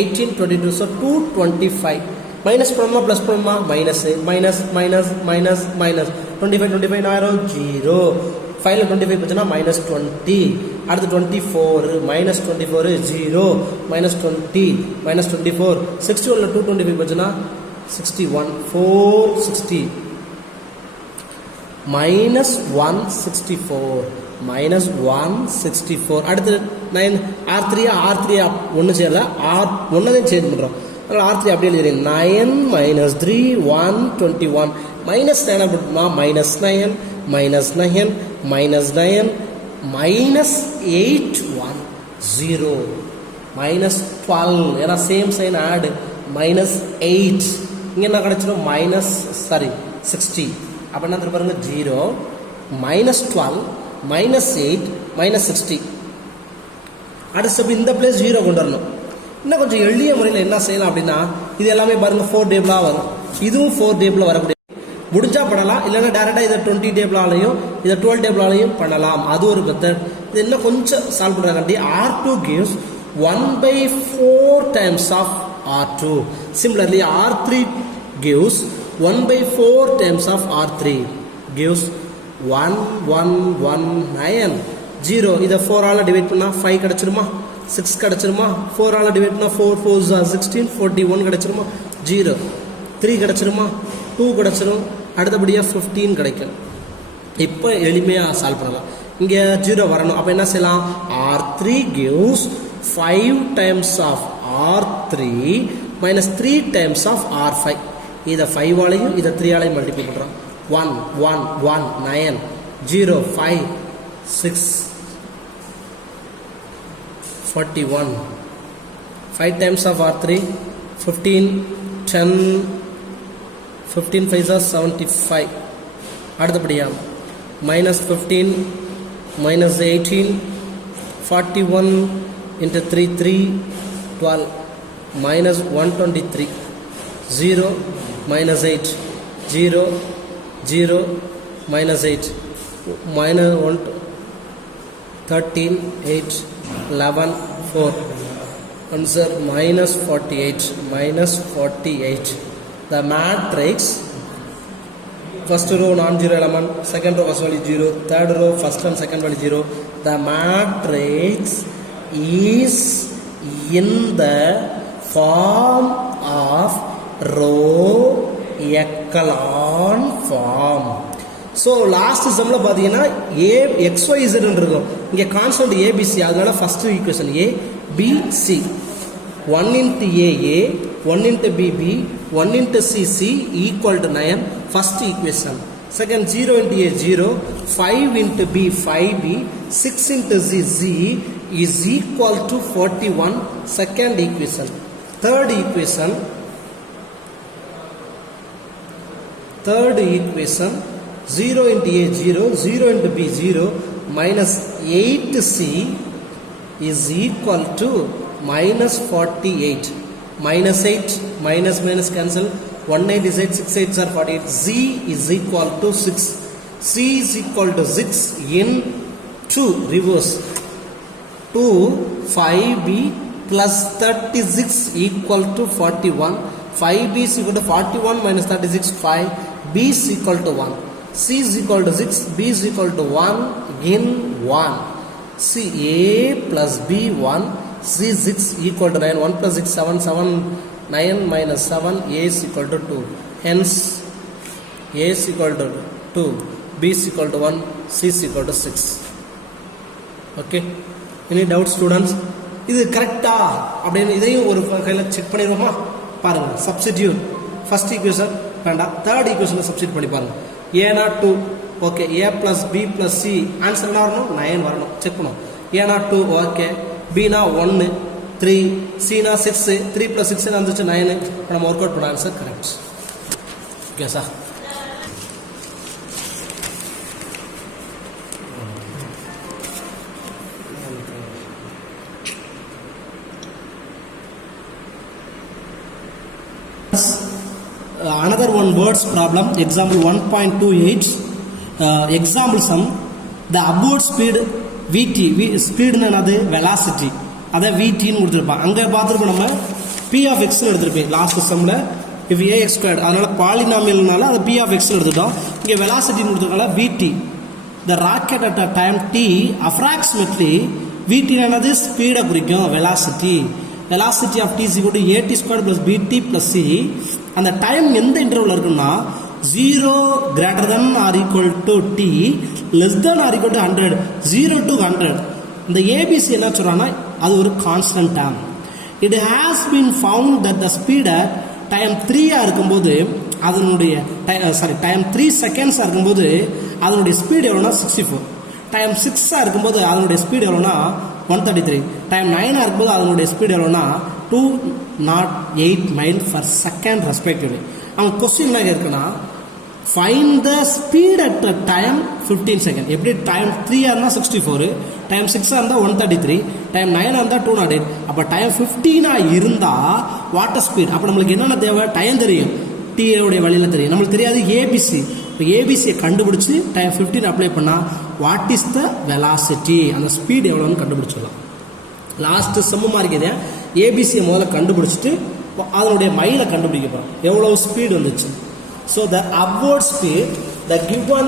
18 22, so 225. Minus பண்ணோமா ப்ளஸ் பண்ணோமா, minus minus minus minus minus 25 25 ஆயிரம் 0. 5ல 25 போச்சுன்னா மைனஸ் 20. அடுத்து 24 மைனஸ் 24 0 மைனஸ் 20 மைனஸ் 24. 61ல 225 போச்சுன்னா 61 460 மைனஸ் 164 மைனஸ் 164. அடுத்து 9 R3 ஒன்று செய்யல, ஒன்னதையும் சேஞ்ச் பண்ணுறோம். அதனால் R3 அப்படியே எழுதுறேன். 9 மைனஸ் 3 121 மைனஸ் 9 போட்டோம்னா minus 9 minus 9 minus 9 minus 8 1 0 minus 12, ஏன்னா சேம் சைன் ஆடு மைனஸ் 8. இங்கே என்ன கிடச்சிடும் மைனஸ் 60. அப்போ என்ன பாருங்க 0 மைனஸ் 12 மைனஸ் 8 மைனஸ் 60. அடுத்த ஸ்டெப் இந்த பிளேஸ் 0 கொண்டு வரணும். இன்னும் கொஞ்சம் எளிய முறையில் என்ன செய்யலாம் அப்படின்னா, இது எல்லாமே பாருங்க 4 டேபிளாக வரும். இதுவும் 4 டேபிளாக வரக்கூடிய முடிஞ்சா பண்ணலாம், இல்லைன்னா டேரெக்டாக இதை 20 டேபிளாலையும் இதை 12 டேபிளாலையும் பண்ணலாம். அது ஒரு மெத்தட். இது இன்னும் கொஞ்சம் சால்வ் பண்ணுறாங்க. R2 gives 1/4 times of R2. Similarly, R3 gives 1/4 times of R3 gives 1 1 1 9 0. இதை 4 ஆல் டிவைட் பண்ணால் 5 கிடச்சிருமா, 6 கிடச்சிருமா. 4 ஆல் டிவைட் பண்ணால் 4 4s are 16 41 கிடச்சிருமா. 0 3 கிடச்சிருமா, 2 கிடச்சிரும். அடுத்தபடியாக 15 கிடைக்கும். இப்போ எளிமையாக சால்வ் பண்ணலாம். இங்கே 0 வரணும். அப்போ என்ன செய்யலாம், R3 gives 5 times of R3 minus 3 times of R5. இதை 5 ஆலையும் இதை 3 ஆலையும் மல்டிப்ளை பண்ணுறோம். 1 1 1 9 0 5 6 41. 5 times of R3 15 10 15 5s are 75. அடுத்தபடியாக minus 15 minus 18 41 into 3 3 12 minus 123 0 minus 8 0 0 minus 8 minus 1 13 8 11, 4. Answer minus 48. Minus 48. The matrix, first row non-zero element, second row first value 0, third row first and second value 0. The matrix is in the form of row echelon form. So last sum la pathina a x y z nu irukum, inge constant a b c, adala first equation a b c, 1 into a 1 into b b, 1 into c c equal to 9, first equation. Second, 0 into a 0, 5 into b 5b, 6 into z z is equal to 41, second equation. Third equation, 0 into a 0, 0 into b 0, minus 8c is equal to minus 48. Minus 8, minus cancel, 1 8 is 8, 6 8s are 48. Z is equal to 6. C is equal to 6 in 2, reverse. 2, 5b plus 36 equal to 41. 5b is equal to 41 minus 36, 5. B is equal to 1. C is equal to 6, B is equal to 1 in 1. C, A plus B 1, C 6 equal to 9, 1 plus 6, 7, 7, 9 minus 7, A is equal to 2. Hence, A is equal to 2, B is equal to 1, C is equal to 6. Okay? Any doubts, students? இது கரெக்டா அப்படின்னு இதையும் ஒரு கையில் செக் பண்ணிடுவோமா? பாருங்க, சப்ஸ்டிடியூட். ஃபர்ஸ்ட் ஈக்குவேஷன் வேண்டாம், தேர்ட் ஈக்குவேஷனை சப்ஸ்டிடியூட் பண்ணி பாருங்க. ஏனா 2, okay, a plus b plus c, answer என்ன வரணும்? 9 வரணும். செக் பண்ணும். ஏனா 2, ஓகே, பினா 1, 3, சினா 6, 3 plus 6 வந்துச்சு 9. நம்ம ஒர்க் அவுட் பண்ண answer correct. Okay sir. Another one words problem, example 1.28. Example sum, the upward speed vt, speed என்னது velocity, அத vt ன்னு கொடுத்திருப்பான். அங்க பாத்துறோம் நம்ம p of x ன்னு எடுத்துறோம் லாஸ்ட் சம்ல. if ax squared, அதனால பாலினாமியல்னால அது p of x ன்னு எடுத்துட்டோம். இங்க velocity ன்னு கொடுத்திருக்கனால vt. The rocket at a time t approximately, vt என்னது ஸ்பீட குறிக்கும், velocity. velocity of t is equal to at squared plus bt plus c. அந்த டைம் எந்த இன்டர்வல்ல இருக்குன்னா 0 greater than or equal to t, less than or equal to 100, 0 to 100. இந்த abc என்ன சொல்றானா அது ஒரு constant term. It has been found that the speed at time 3 இருக்கும்போது அதனுடைய டைம் 3 செகண்ட்ஸ் இருக்கும்போது அதனுடைய ஸ்பீட் எவ்வளவுனா 64. டைம் 6 இருக்கும்போது அதனுடைய ஸ்பீட் எவ்வளவுனா 133. டைம் 9 இருக்கும்போது அதனுடைய ஸ்பீட் எவ்வளவுனா 208 மைல் per second respectively. அவங்க क्वेश्चन என்ன இருக்குன்னா find the speed at the time 15 second. எப்படி டைம் 3 ஆ இருந்தா 64, டைம் 6 ஆ இருந்தா 133, டைம் 9 ஆ இருந்தா 208. அப்ப டைம் 15 ஆ இருந்தா வாட் ஸ்பீட்? அப்ப நமக்கு என்னென்ன தேவை? டைம் தெரியும், t உடைய வழியில தெரியும், நமக்கு தெரியாது abc. இப்போ abc கண்டுபிடிச்சு டைம் 15 அப்ளை பண்ணா வாட் இஸ் த வெலாசிட்டி, அந்த ஸ்பீட் எவ்வளவுன்னு கண்டுபிடிச்சிடலாம். லாஸ்ட் சம் மாதிரி இதே abc முதல்ல கண்டுபிடிச்சிட்டு அதனுடைய மைலை கண்டுபிடிக்க போறோம் எவ்வளவு ஸ்பீட் வந்துச்சு. So the upward speed, the given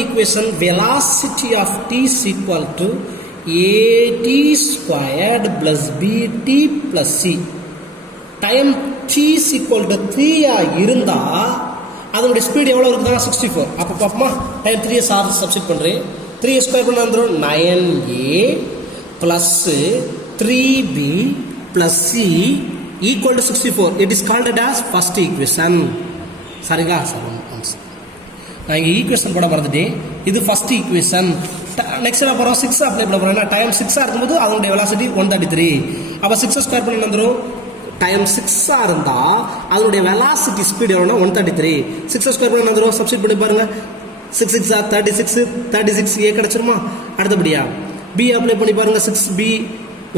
equation velocity of t is equal to at squared plus bt plus c. Time t is equal to 3 ஆ இருந்தா அதனுடைய ஸ்பீட் எவ்வளவு இருக்குன்னா 64. அப்ப பாப்போமா, டைம் 3 சப்ஸ்டிட் பண்றேன். 3 ஸ்கொயர் பண்ணா வந்துரும் 9a plus 3b plus c equal to 64. It is called as first equation. சரிங்களா? நான் இங்க ஈக்குவேஷன் போட மறந்துட்டேன். இது ஃபர்ஸ்ட் ஈக்குவேஷன். நெக்ஸ்ட் என்ன போறோம்? 6 அப்ளை பண்ண போறோம். டைம் 6 ஆ இருக்கும்போது அதனுடைய வெலாசிட்டி 133. அப்ப 6 ஸ்கொயர் பண்ணா வந்துரும் டைம் 6 ஆ இருந்தா அதனுடைய வெலாசிட்டி ஸ்பீட் எவ்வளவுனா 133. 6 ஸ்கொயர் பண்ணா வந்துரும், சப்ஸ்டிட் பண்ணி பாருங்க. 6 6 ஆ 36, 36 a கிடைச்சிருமா? அடுத்தபடியா b அப்ளை பண்ணி பாருங்க. 6b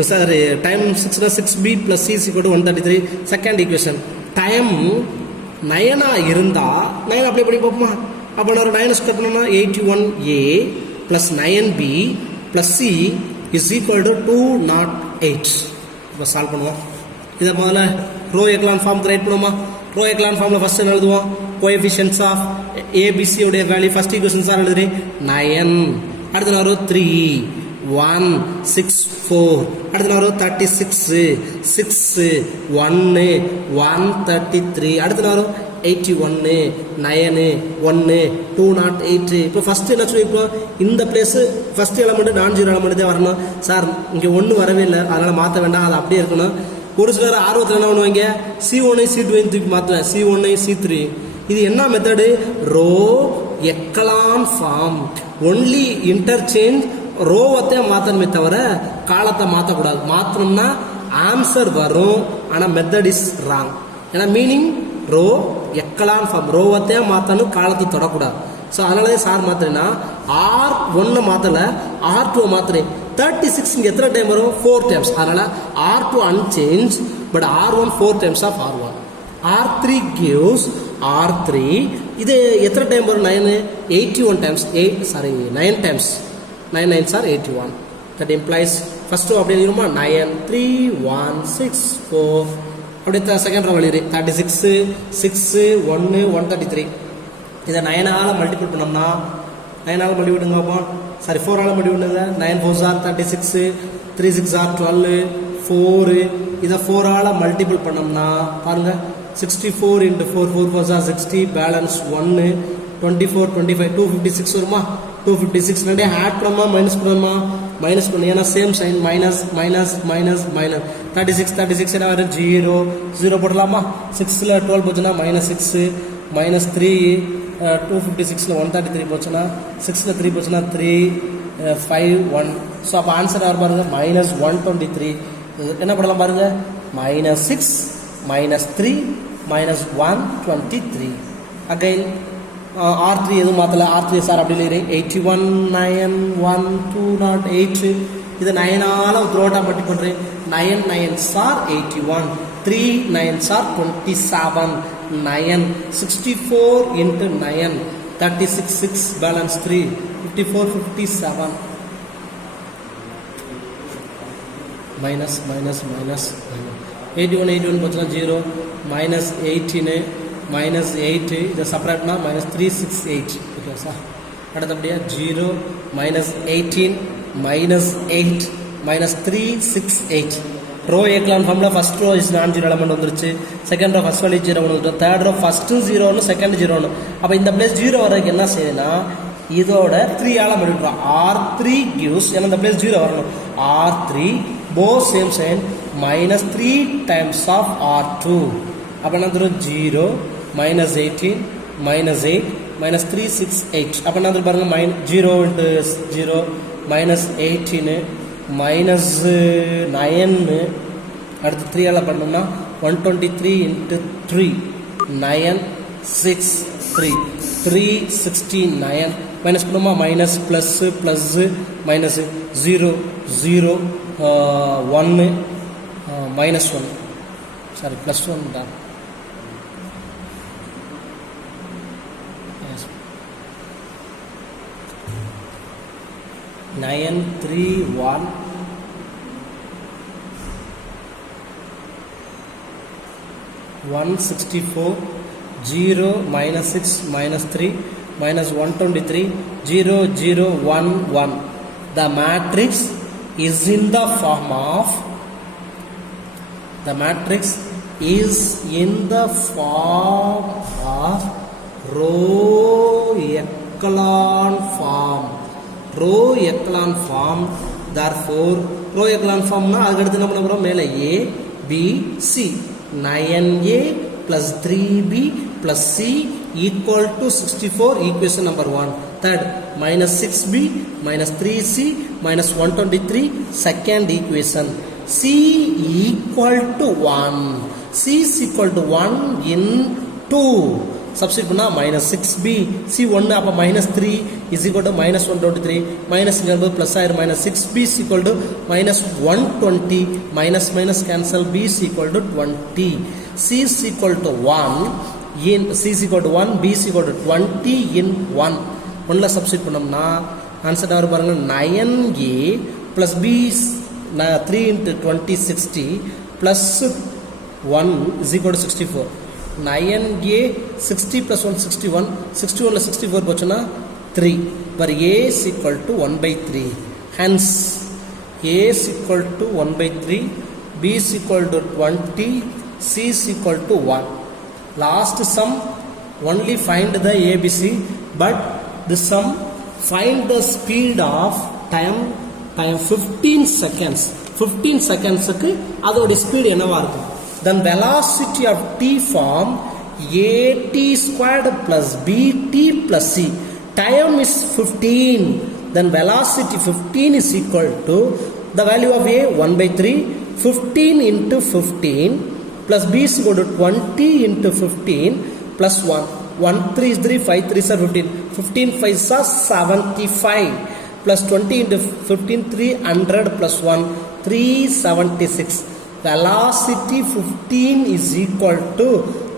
சாரி டைம் 6 னா 6b plus c is equal to 133. Second equation time 9 ஆ இருந்தா 9 அப்ளை பண்ணி பாப்போமா? அப்போ நான் 9 ஸ்கொயர் பண்ணோம்னா 81a + 9b + c is equal to 208. இப்போ சால்வ் பண்ணுவோம். இதை முதல்ல ரோ எக்லான் ஃபார்முக்கு ரைட் பண்ணுவோமா? ரோ எக்லான் ஃபார்மில் ஃபஸ்ட்டு என்ன எழுதுவோம்? கோஎஃபிஷியன்ட்ஸ் ஆஃப் ஏபிசி உடைய வேல்யூ ஃபர்ஸ்ட் ஈக்குவேஷன் சார் எழுதுறேன் 9, அடுத்து நான் வரும் 3 1 6 4, அடுத்து நான் வரும் 36 6 1 133, அடுத்து நான் வரும் 81 9 1 208. இப்போ ஃபர்ஸ்ட் என்ன சொல்லியிருக்கோம்? இந்த பிளேஸ் ஃபர்ஸ்ட் எலமெண்ட் நான் ஜீரோ எலமெண்ட் தான் வரணும் சார். இங்கே ஒன்றும் வரவே இல்லை, அதனால மாற்ற வேண்டாம், அது அப்படியே இருக்கணும். ஒரு சிலர் ஆர்வத்தில் என்ன பண்ணுவாங்க? C1 C2 தூக்கி மாற்றுவேன், C1 C3. இது என்ன method? Row echelon form. Only interchange ரோவத்தை மாற்றணுமே தவிர காலத்தை மாற்றக்கூடாது. மாற்றணும்னா ஆன்சர் வரும், ஆனால் மெத்தட் இஸ் ராங். ஏன்னா மீனிங் ரோ எக்கலான் ஃபார்ம், ரோவத்தையே மாற்றணும், காலத்தை தொடக்கூடாது. ஸோ அதனாலே சார் மாத்திரேன்னா R1 மாற்றலை, R2 மாத்திரேன். 36 இங்கே எத்தனை டைம் வரும்? 4 டைம்ஸ். அதனால R2 unchanged, but R1 4 times of R1. R3 gives R3. இது எத்தனை டைம் வரும்? 9 81 times. 9 times. 9 9s are 81. That implies first அப்படியே எழுதிருமா? 9 3 1 6 4. அப்படியே செகண்ட் ரோ எழுதி 36 6 1 133. இதை 9 ஆல் மல்டிபிள் பண்ணோம்னா 9 ஆல் மல்டிபிள் பண்ணுங்க. சாரி 4 ஆல் மல்டிபிள் பண்ணுங்க. 9 4s are 36, 3 6 are 12, 4. இதை 4 ஆல் மல்டிபிள் பண்ணோம்னா பாருங்க 64 into 4 4 4s are 60, பேலன்ஸ் 1 24 25 256 வருமா? 256 ரெண்டே ஆட் பண்ணமா மைனஸ் பண்ணமா? மைனஸ் பண்ணு, ஏன்னா same sign, minus minus minus minus. 36 என்ன வரும்? 0 0 போடலாமா? 6ல் 12 போச்சுன்னா -6, -3 256ல் 133 போச்சுன்னா 6ல் 3 போச்சுன்னா 3 5 1. ஸோ அப்போ ஆன்சர் யார் பாருங்க? -123. என்ன பண்ணலாம் பாருங்க? -6 -3 -123. அகைன் R3 எதுவும் மாற்றல. R3 சார் அப்படி இல்லை 81 9 1 208. இது 9 ஆல் த்ரோட்டாக மல்டி பண்ணுறேன். 9 9s are 81, 3 9s are 27, 9 64 into 9 36 6 balance 3 54 57. minus 81 போச்சுன்னா 0 -18 -8 இதை செப்பரேட்னா -368. Okay sir. அடுத்தபடியாக 0 -18 -8 -368. ரோ ஏக்லான் ஃபார்மில் first row is non zero element வந்துருச்சு, செகண்ட் ரோ ஃபர்ஸ்ட் வேல்யூ 0 வந்துட்டு, தேர்ட் ரோ ஃபர்ஸ்ட்டு 0 செகண்ட் 0. அப்போ இந்த பிளேஸ் 0 வர்றதுக்கு என்ன செய்யணும்னா இதோட 3 ஆல் மல்டிபிள். R3 gives, ஏன்னா இந்த பிளேஸ் 0 வரணும். R3 both same sign -3 times of R2. அப்போ என்ன தரும்? 0 -18 -8 -368. அப்போ என்ன தரும் பாருங்க? 0 into 0 -18 -9. அடுத்து 3 ஆல் பண்ணோம்னா 123 into 3 9 6 3 369. மைனஸ் பண்ணுமா? Minus plus plus minus 0 0 1 -1. Sorry +1 தான். 9 3 1 164 0 -6 -3 -123 0 0 1 1. The matrix is in the form of row echelon form. row echelon form. Therefore row echelon form na adutha enna panna porom? mele A B C 9A plus 3B plus C equal to 64. equation number 1. Third, -6B minus 3C minus 123. second equation. C equal to 1. C is equal to 1 in 2. substitute பண்ணா -6B C1 அப்ப -3 is equal to -123 minus இங்க plus ஆயிரும் -6B is equal to -120 minus cancel B is equal to 20. C is equal to 1 in c is equal to 1, b is equal to 20 in 1. 1ல substitute பண்ணோம்னா ஆன்சர் வரும் பாருங்க 9a plus b is 3 into 20 60 plus 1 is equal to 64. 9a 60 plus 1 61. 61ல 64 போச்சுன்னா 3. Where a is equal to 1 by 3. Hence a is equal to 1 by 3, b is equal to 20, c is equal to 1. Last sum only find the ABC, but this sum find the speed of time 15 seconds. 15 seconds க்கு அதோட ஸ்பீட் என்னவா இருக்கும்? Then velocity of t form at squared plus bt plus c. Time is 15. Then velocity 15 is equal to the value of a 1 by 3, 15 into 15 plus b is equal to 20 into 15 plus 1. 1 3 is 3, 5 3 are 15. 15 5 are 75 plus 20 into 15 300 plus 1 376. Velocity 15 is equal to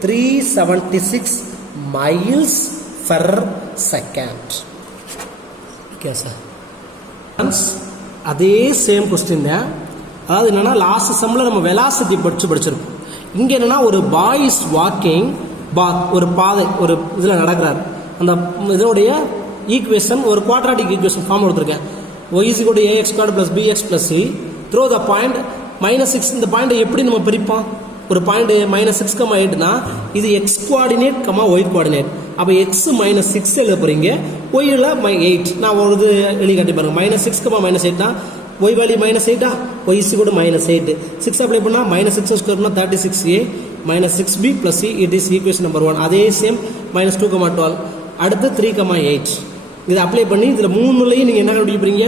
376 miles per second. Okay sir. அதே சேம் கொஸ்டின் தான். அதாவது என்னன்னா லாஸ்ட் சம்ல நம்ம வெலாசிட்டி படிச்சிருக்கோம். இங்க என்னன்னா ஒரு பாய் இஸ் வாக்கிங், ஒரு பாதை ஒரு இதுல நடக்கிறார். அந்த இதனுடைய ஈக்குவேஷன் ஒரு குவாட்ராட்டிக் ஈக்குவேஷன் ஃபார்ம் கொடுத்துருக்கேன். y is equal to ax squared plus bx plus c through the point -6. இந்த பாயிண்ட் எப்படி நம்ம பிரிப்போம்? ஒரு பாயிண்ட் -6, 8னா இது x கோஆர்டினேட், y கோஆர்டினேட். அப்ப x -6 எழுத போறீங்க, y ல 8. நான் ஒரு இது எழுதி காட்டி பாருங்க. -6, -8னா y value -8 y is equal to -8. 6 apply பண்ணா -6 ஸ்கொயர் பண்ணா 36a -6b plus c. it is equation number 1. அதே சேம் -2, 12. அடுத்து 3, 8. இத அப்ளை பண்ணி இதுல மூணுலயும் நீங்க என்ன கண்டுபிடிப்பீங்க?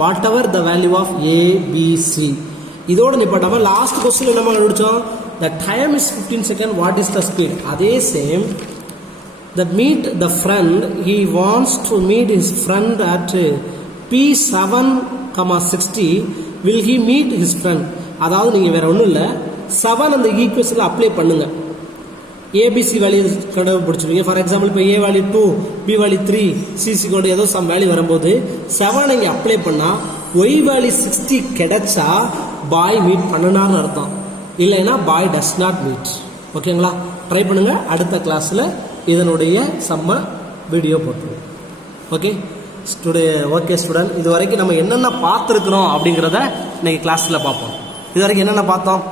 Whatever the value of a b c. இதோட நிப்பாட்டாம லாஸ்ட் क्वेश्चन என்ன கண்டுபிடிச்சோம்? the time is 15 second, what is the speed? அதே same the meet the friend, he wants to meet his friend at p7,60. will he meet his friend? அதாவது நீங்க வேற ஒண்ணும் இல்ல, 7 அந்த ஈக்குவேஷன்ல அப்ளை பண்ணுங்க. ABC வேல்யூ கண்டுபிடிச்சிருவீங்க. ஃபார் எக்ஸாம்பிள் இப்போ a value 2, b value 3, c = ஏதோ சம் வேல்யூ வரும்போது 7 இங்க அப்ளை பண்ணா y வேல்யூ 60 கிடைச்சா பாய் மீட் பண்ணனான்னு அர்த்தம். இல்லைன்னா பாய் டஸ் நாட் மீட். ஓகேங்களா? ட்ரை பண்ணுங்க. அடுத்த கிளாஸ்ல இதனுடைய சம்ம வீடியோ போட்டுருவோம். ஓகே ஓகே ஸ்டூடெண்ட், இது வரைக்கும் நம்ம என்னென்ன பார்த்துருக்குறோம் அப்படிங்கிறத இன்னைக்கு கிளாஸில் பார்ப்போம். இது வரைக்கும் என்னென்ன பார்த்தோம்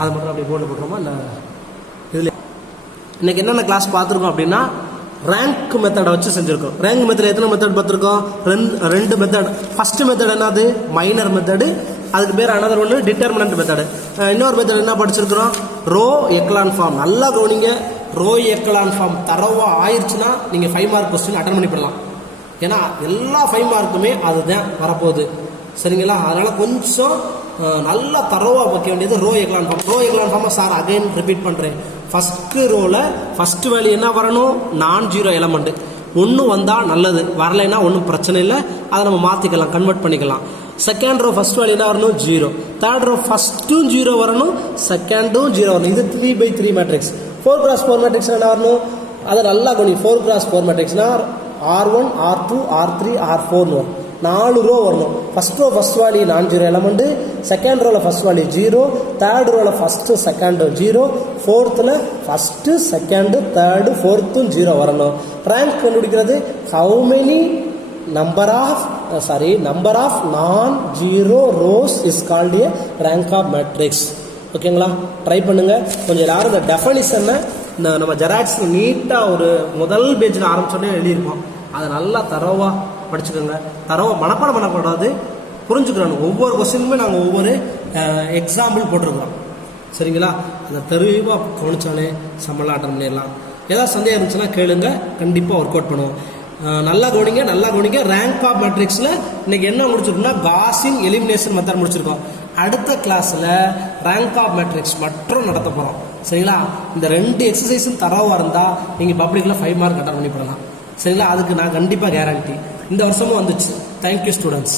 அது மட்டும் அப்படி போட்டு போட்டுருமா இல்லை? இதில் இன்னைக்கு என்னென்ன கிளாஸ் பார்த்துருக்கோம் அப்படின்னா ரேங்க் மெத்தடை வச்சு செஞ்சுருக்கோம். ரேங்க் மெத்தட் எத்தனை மெத்தட் பார்த்துருக்கோம்? ரெண்டு மெத்தட். ஃபர்ஸ்ட் மெத்தட் என்னது? Minor method. அதுக்கு பேர் அனதர் ஒன்று டிட்டர்மினன்ட் மெத்தடு. இன்னொரு மெத்தட் என்ன படிச்சிருக்கிறோம்? Row echelon form. நல்லா கவனிங்க. ரோ எக்லான் ஃபார்ம் தரவா ஆயிடுச்சுன்னா நீங்கள் 5 மார்க் கொஸ்டின் அட்டன் பண்ணி போடலாம். ஏன்னா எல்லா 5 மார்க்குமே அதுதான் வரப்போகுது. சரிங்களா? அதனால கொஞ்சம் நல்லா தரவா வைக்க வேண்டியது row echelon form. Row echelon ஃபார்மை சார் அகைன் ரிப்பீட் பண்ணுறேன். ஃபர்ஸ்ட் ரோல ஃபர்ஸ்ட் வேல்யூ என்ன வரணும்? நான் ஜீரோ எலமெண்ட். ஒன்று வந்தால் நல்லது, வரலைன்னா ஒன்றும் பிரச்சனை இல்லை, அதை நம்ம மாற்றிக்கலாம், கன்வெர்ட் பண்ணிக்கலாம். செகண்ட் ரோ ஃபர்ஸ்ட் வேல்யூ என்ன வரணும்? 0. தேர்ட் ரோ ஃபர்ஸ்ட்டும் 0 வரணும், செகண்டும் 0 வரணும். இது 3/3 மேட்ரிக்ஸ். 4x4 மேட்ரிக்ஸ் என்ன வரணும்? அதை நல்லா கவனி. 4x4 மேட்ரிக்ஸ்னா R1, R2, R3, R4 வரும். 4 ரோ வரணும். First row first value non zero element, second ரோல ஃபர்ஸ்ட் வேல்யூ 0, தேர்ட் ரோல ஃபர்ஸ்ட் செகண்ட் 0, ஃபோர்த்தில் ஃபர்ஸ்ட் செகண்ட் தேர்டு ஃபோர்த்தும் 0 வரணும். ரேங்க் கண்டுபிடிக்கிறது how many number of non-zero rows is called a rank of matrix. ஓகேங்களா? ட்ரை பண்ணுங்க. கொஞ்சம் எல்லாரும் இந்த டெஃபனிஷனை நம்ம ஜெராக்ஸில் நீட்டாக ஒரு முதல் பேஜில் ஆரம்பிச்சோடனே எழுதியிருப்போம். அதை நல்லா தரவாக படிச்சுக்கோங்க. தரவாக மனப்பாடம் பண்ணக்கூடாது, புரிஞ்சுக்கிறோம். ஒவ்வொரு கொஸ்டினுமே நாங்கள் ஒவ்வொரு எக்ஸாம்பிள் போட்டிருக்கிறோம். சரிங்களா? அதை தெளிவாக கவனிச்சாலே சம்பளம் அட்டன் பண்ணிடலாம். ஏதாவது சந்தேகம் இருந்துச்சுன்னா கேளுங்க, கண்டிப்பாக ஒர்க் அவுட் பண்ணுவோம். நல்லா கவனிங்க. ரேங்க் ஆஃப் மேட்ரிக்ஸில் இன்னைக்கு என்ன முடிச்சிருக்கோம்னா காஸின் எலிமினேஷன் மெத்தட் முடிச்சிருக்கோம். அடுத்த கிளாஸில் ரேங்க் ஆஃப் மேட்ரிக்ஸ் மற்றும் நடத்த போகிறோம். சரிங்களா? இந்த 2 எக்ஸசைஸும் தரவாக இருந்தால் நீங்கள் பப்ளிக்கில் 5 மார்க் அட்டன் பண்ணி போடலாம். சரிங்களா? அதுக்கு நான் கண்டிப்பாக கேரண்டி. இந்த வருஷமும் வந்துச்சு. Thank you students.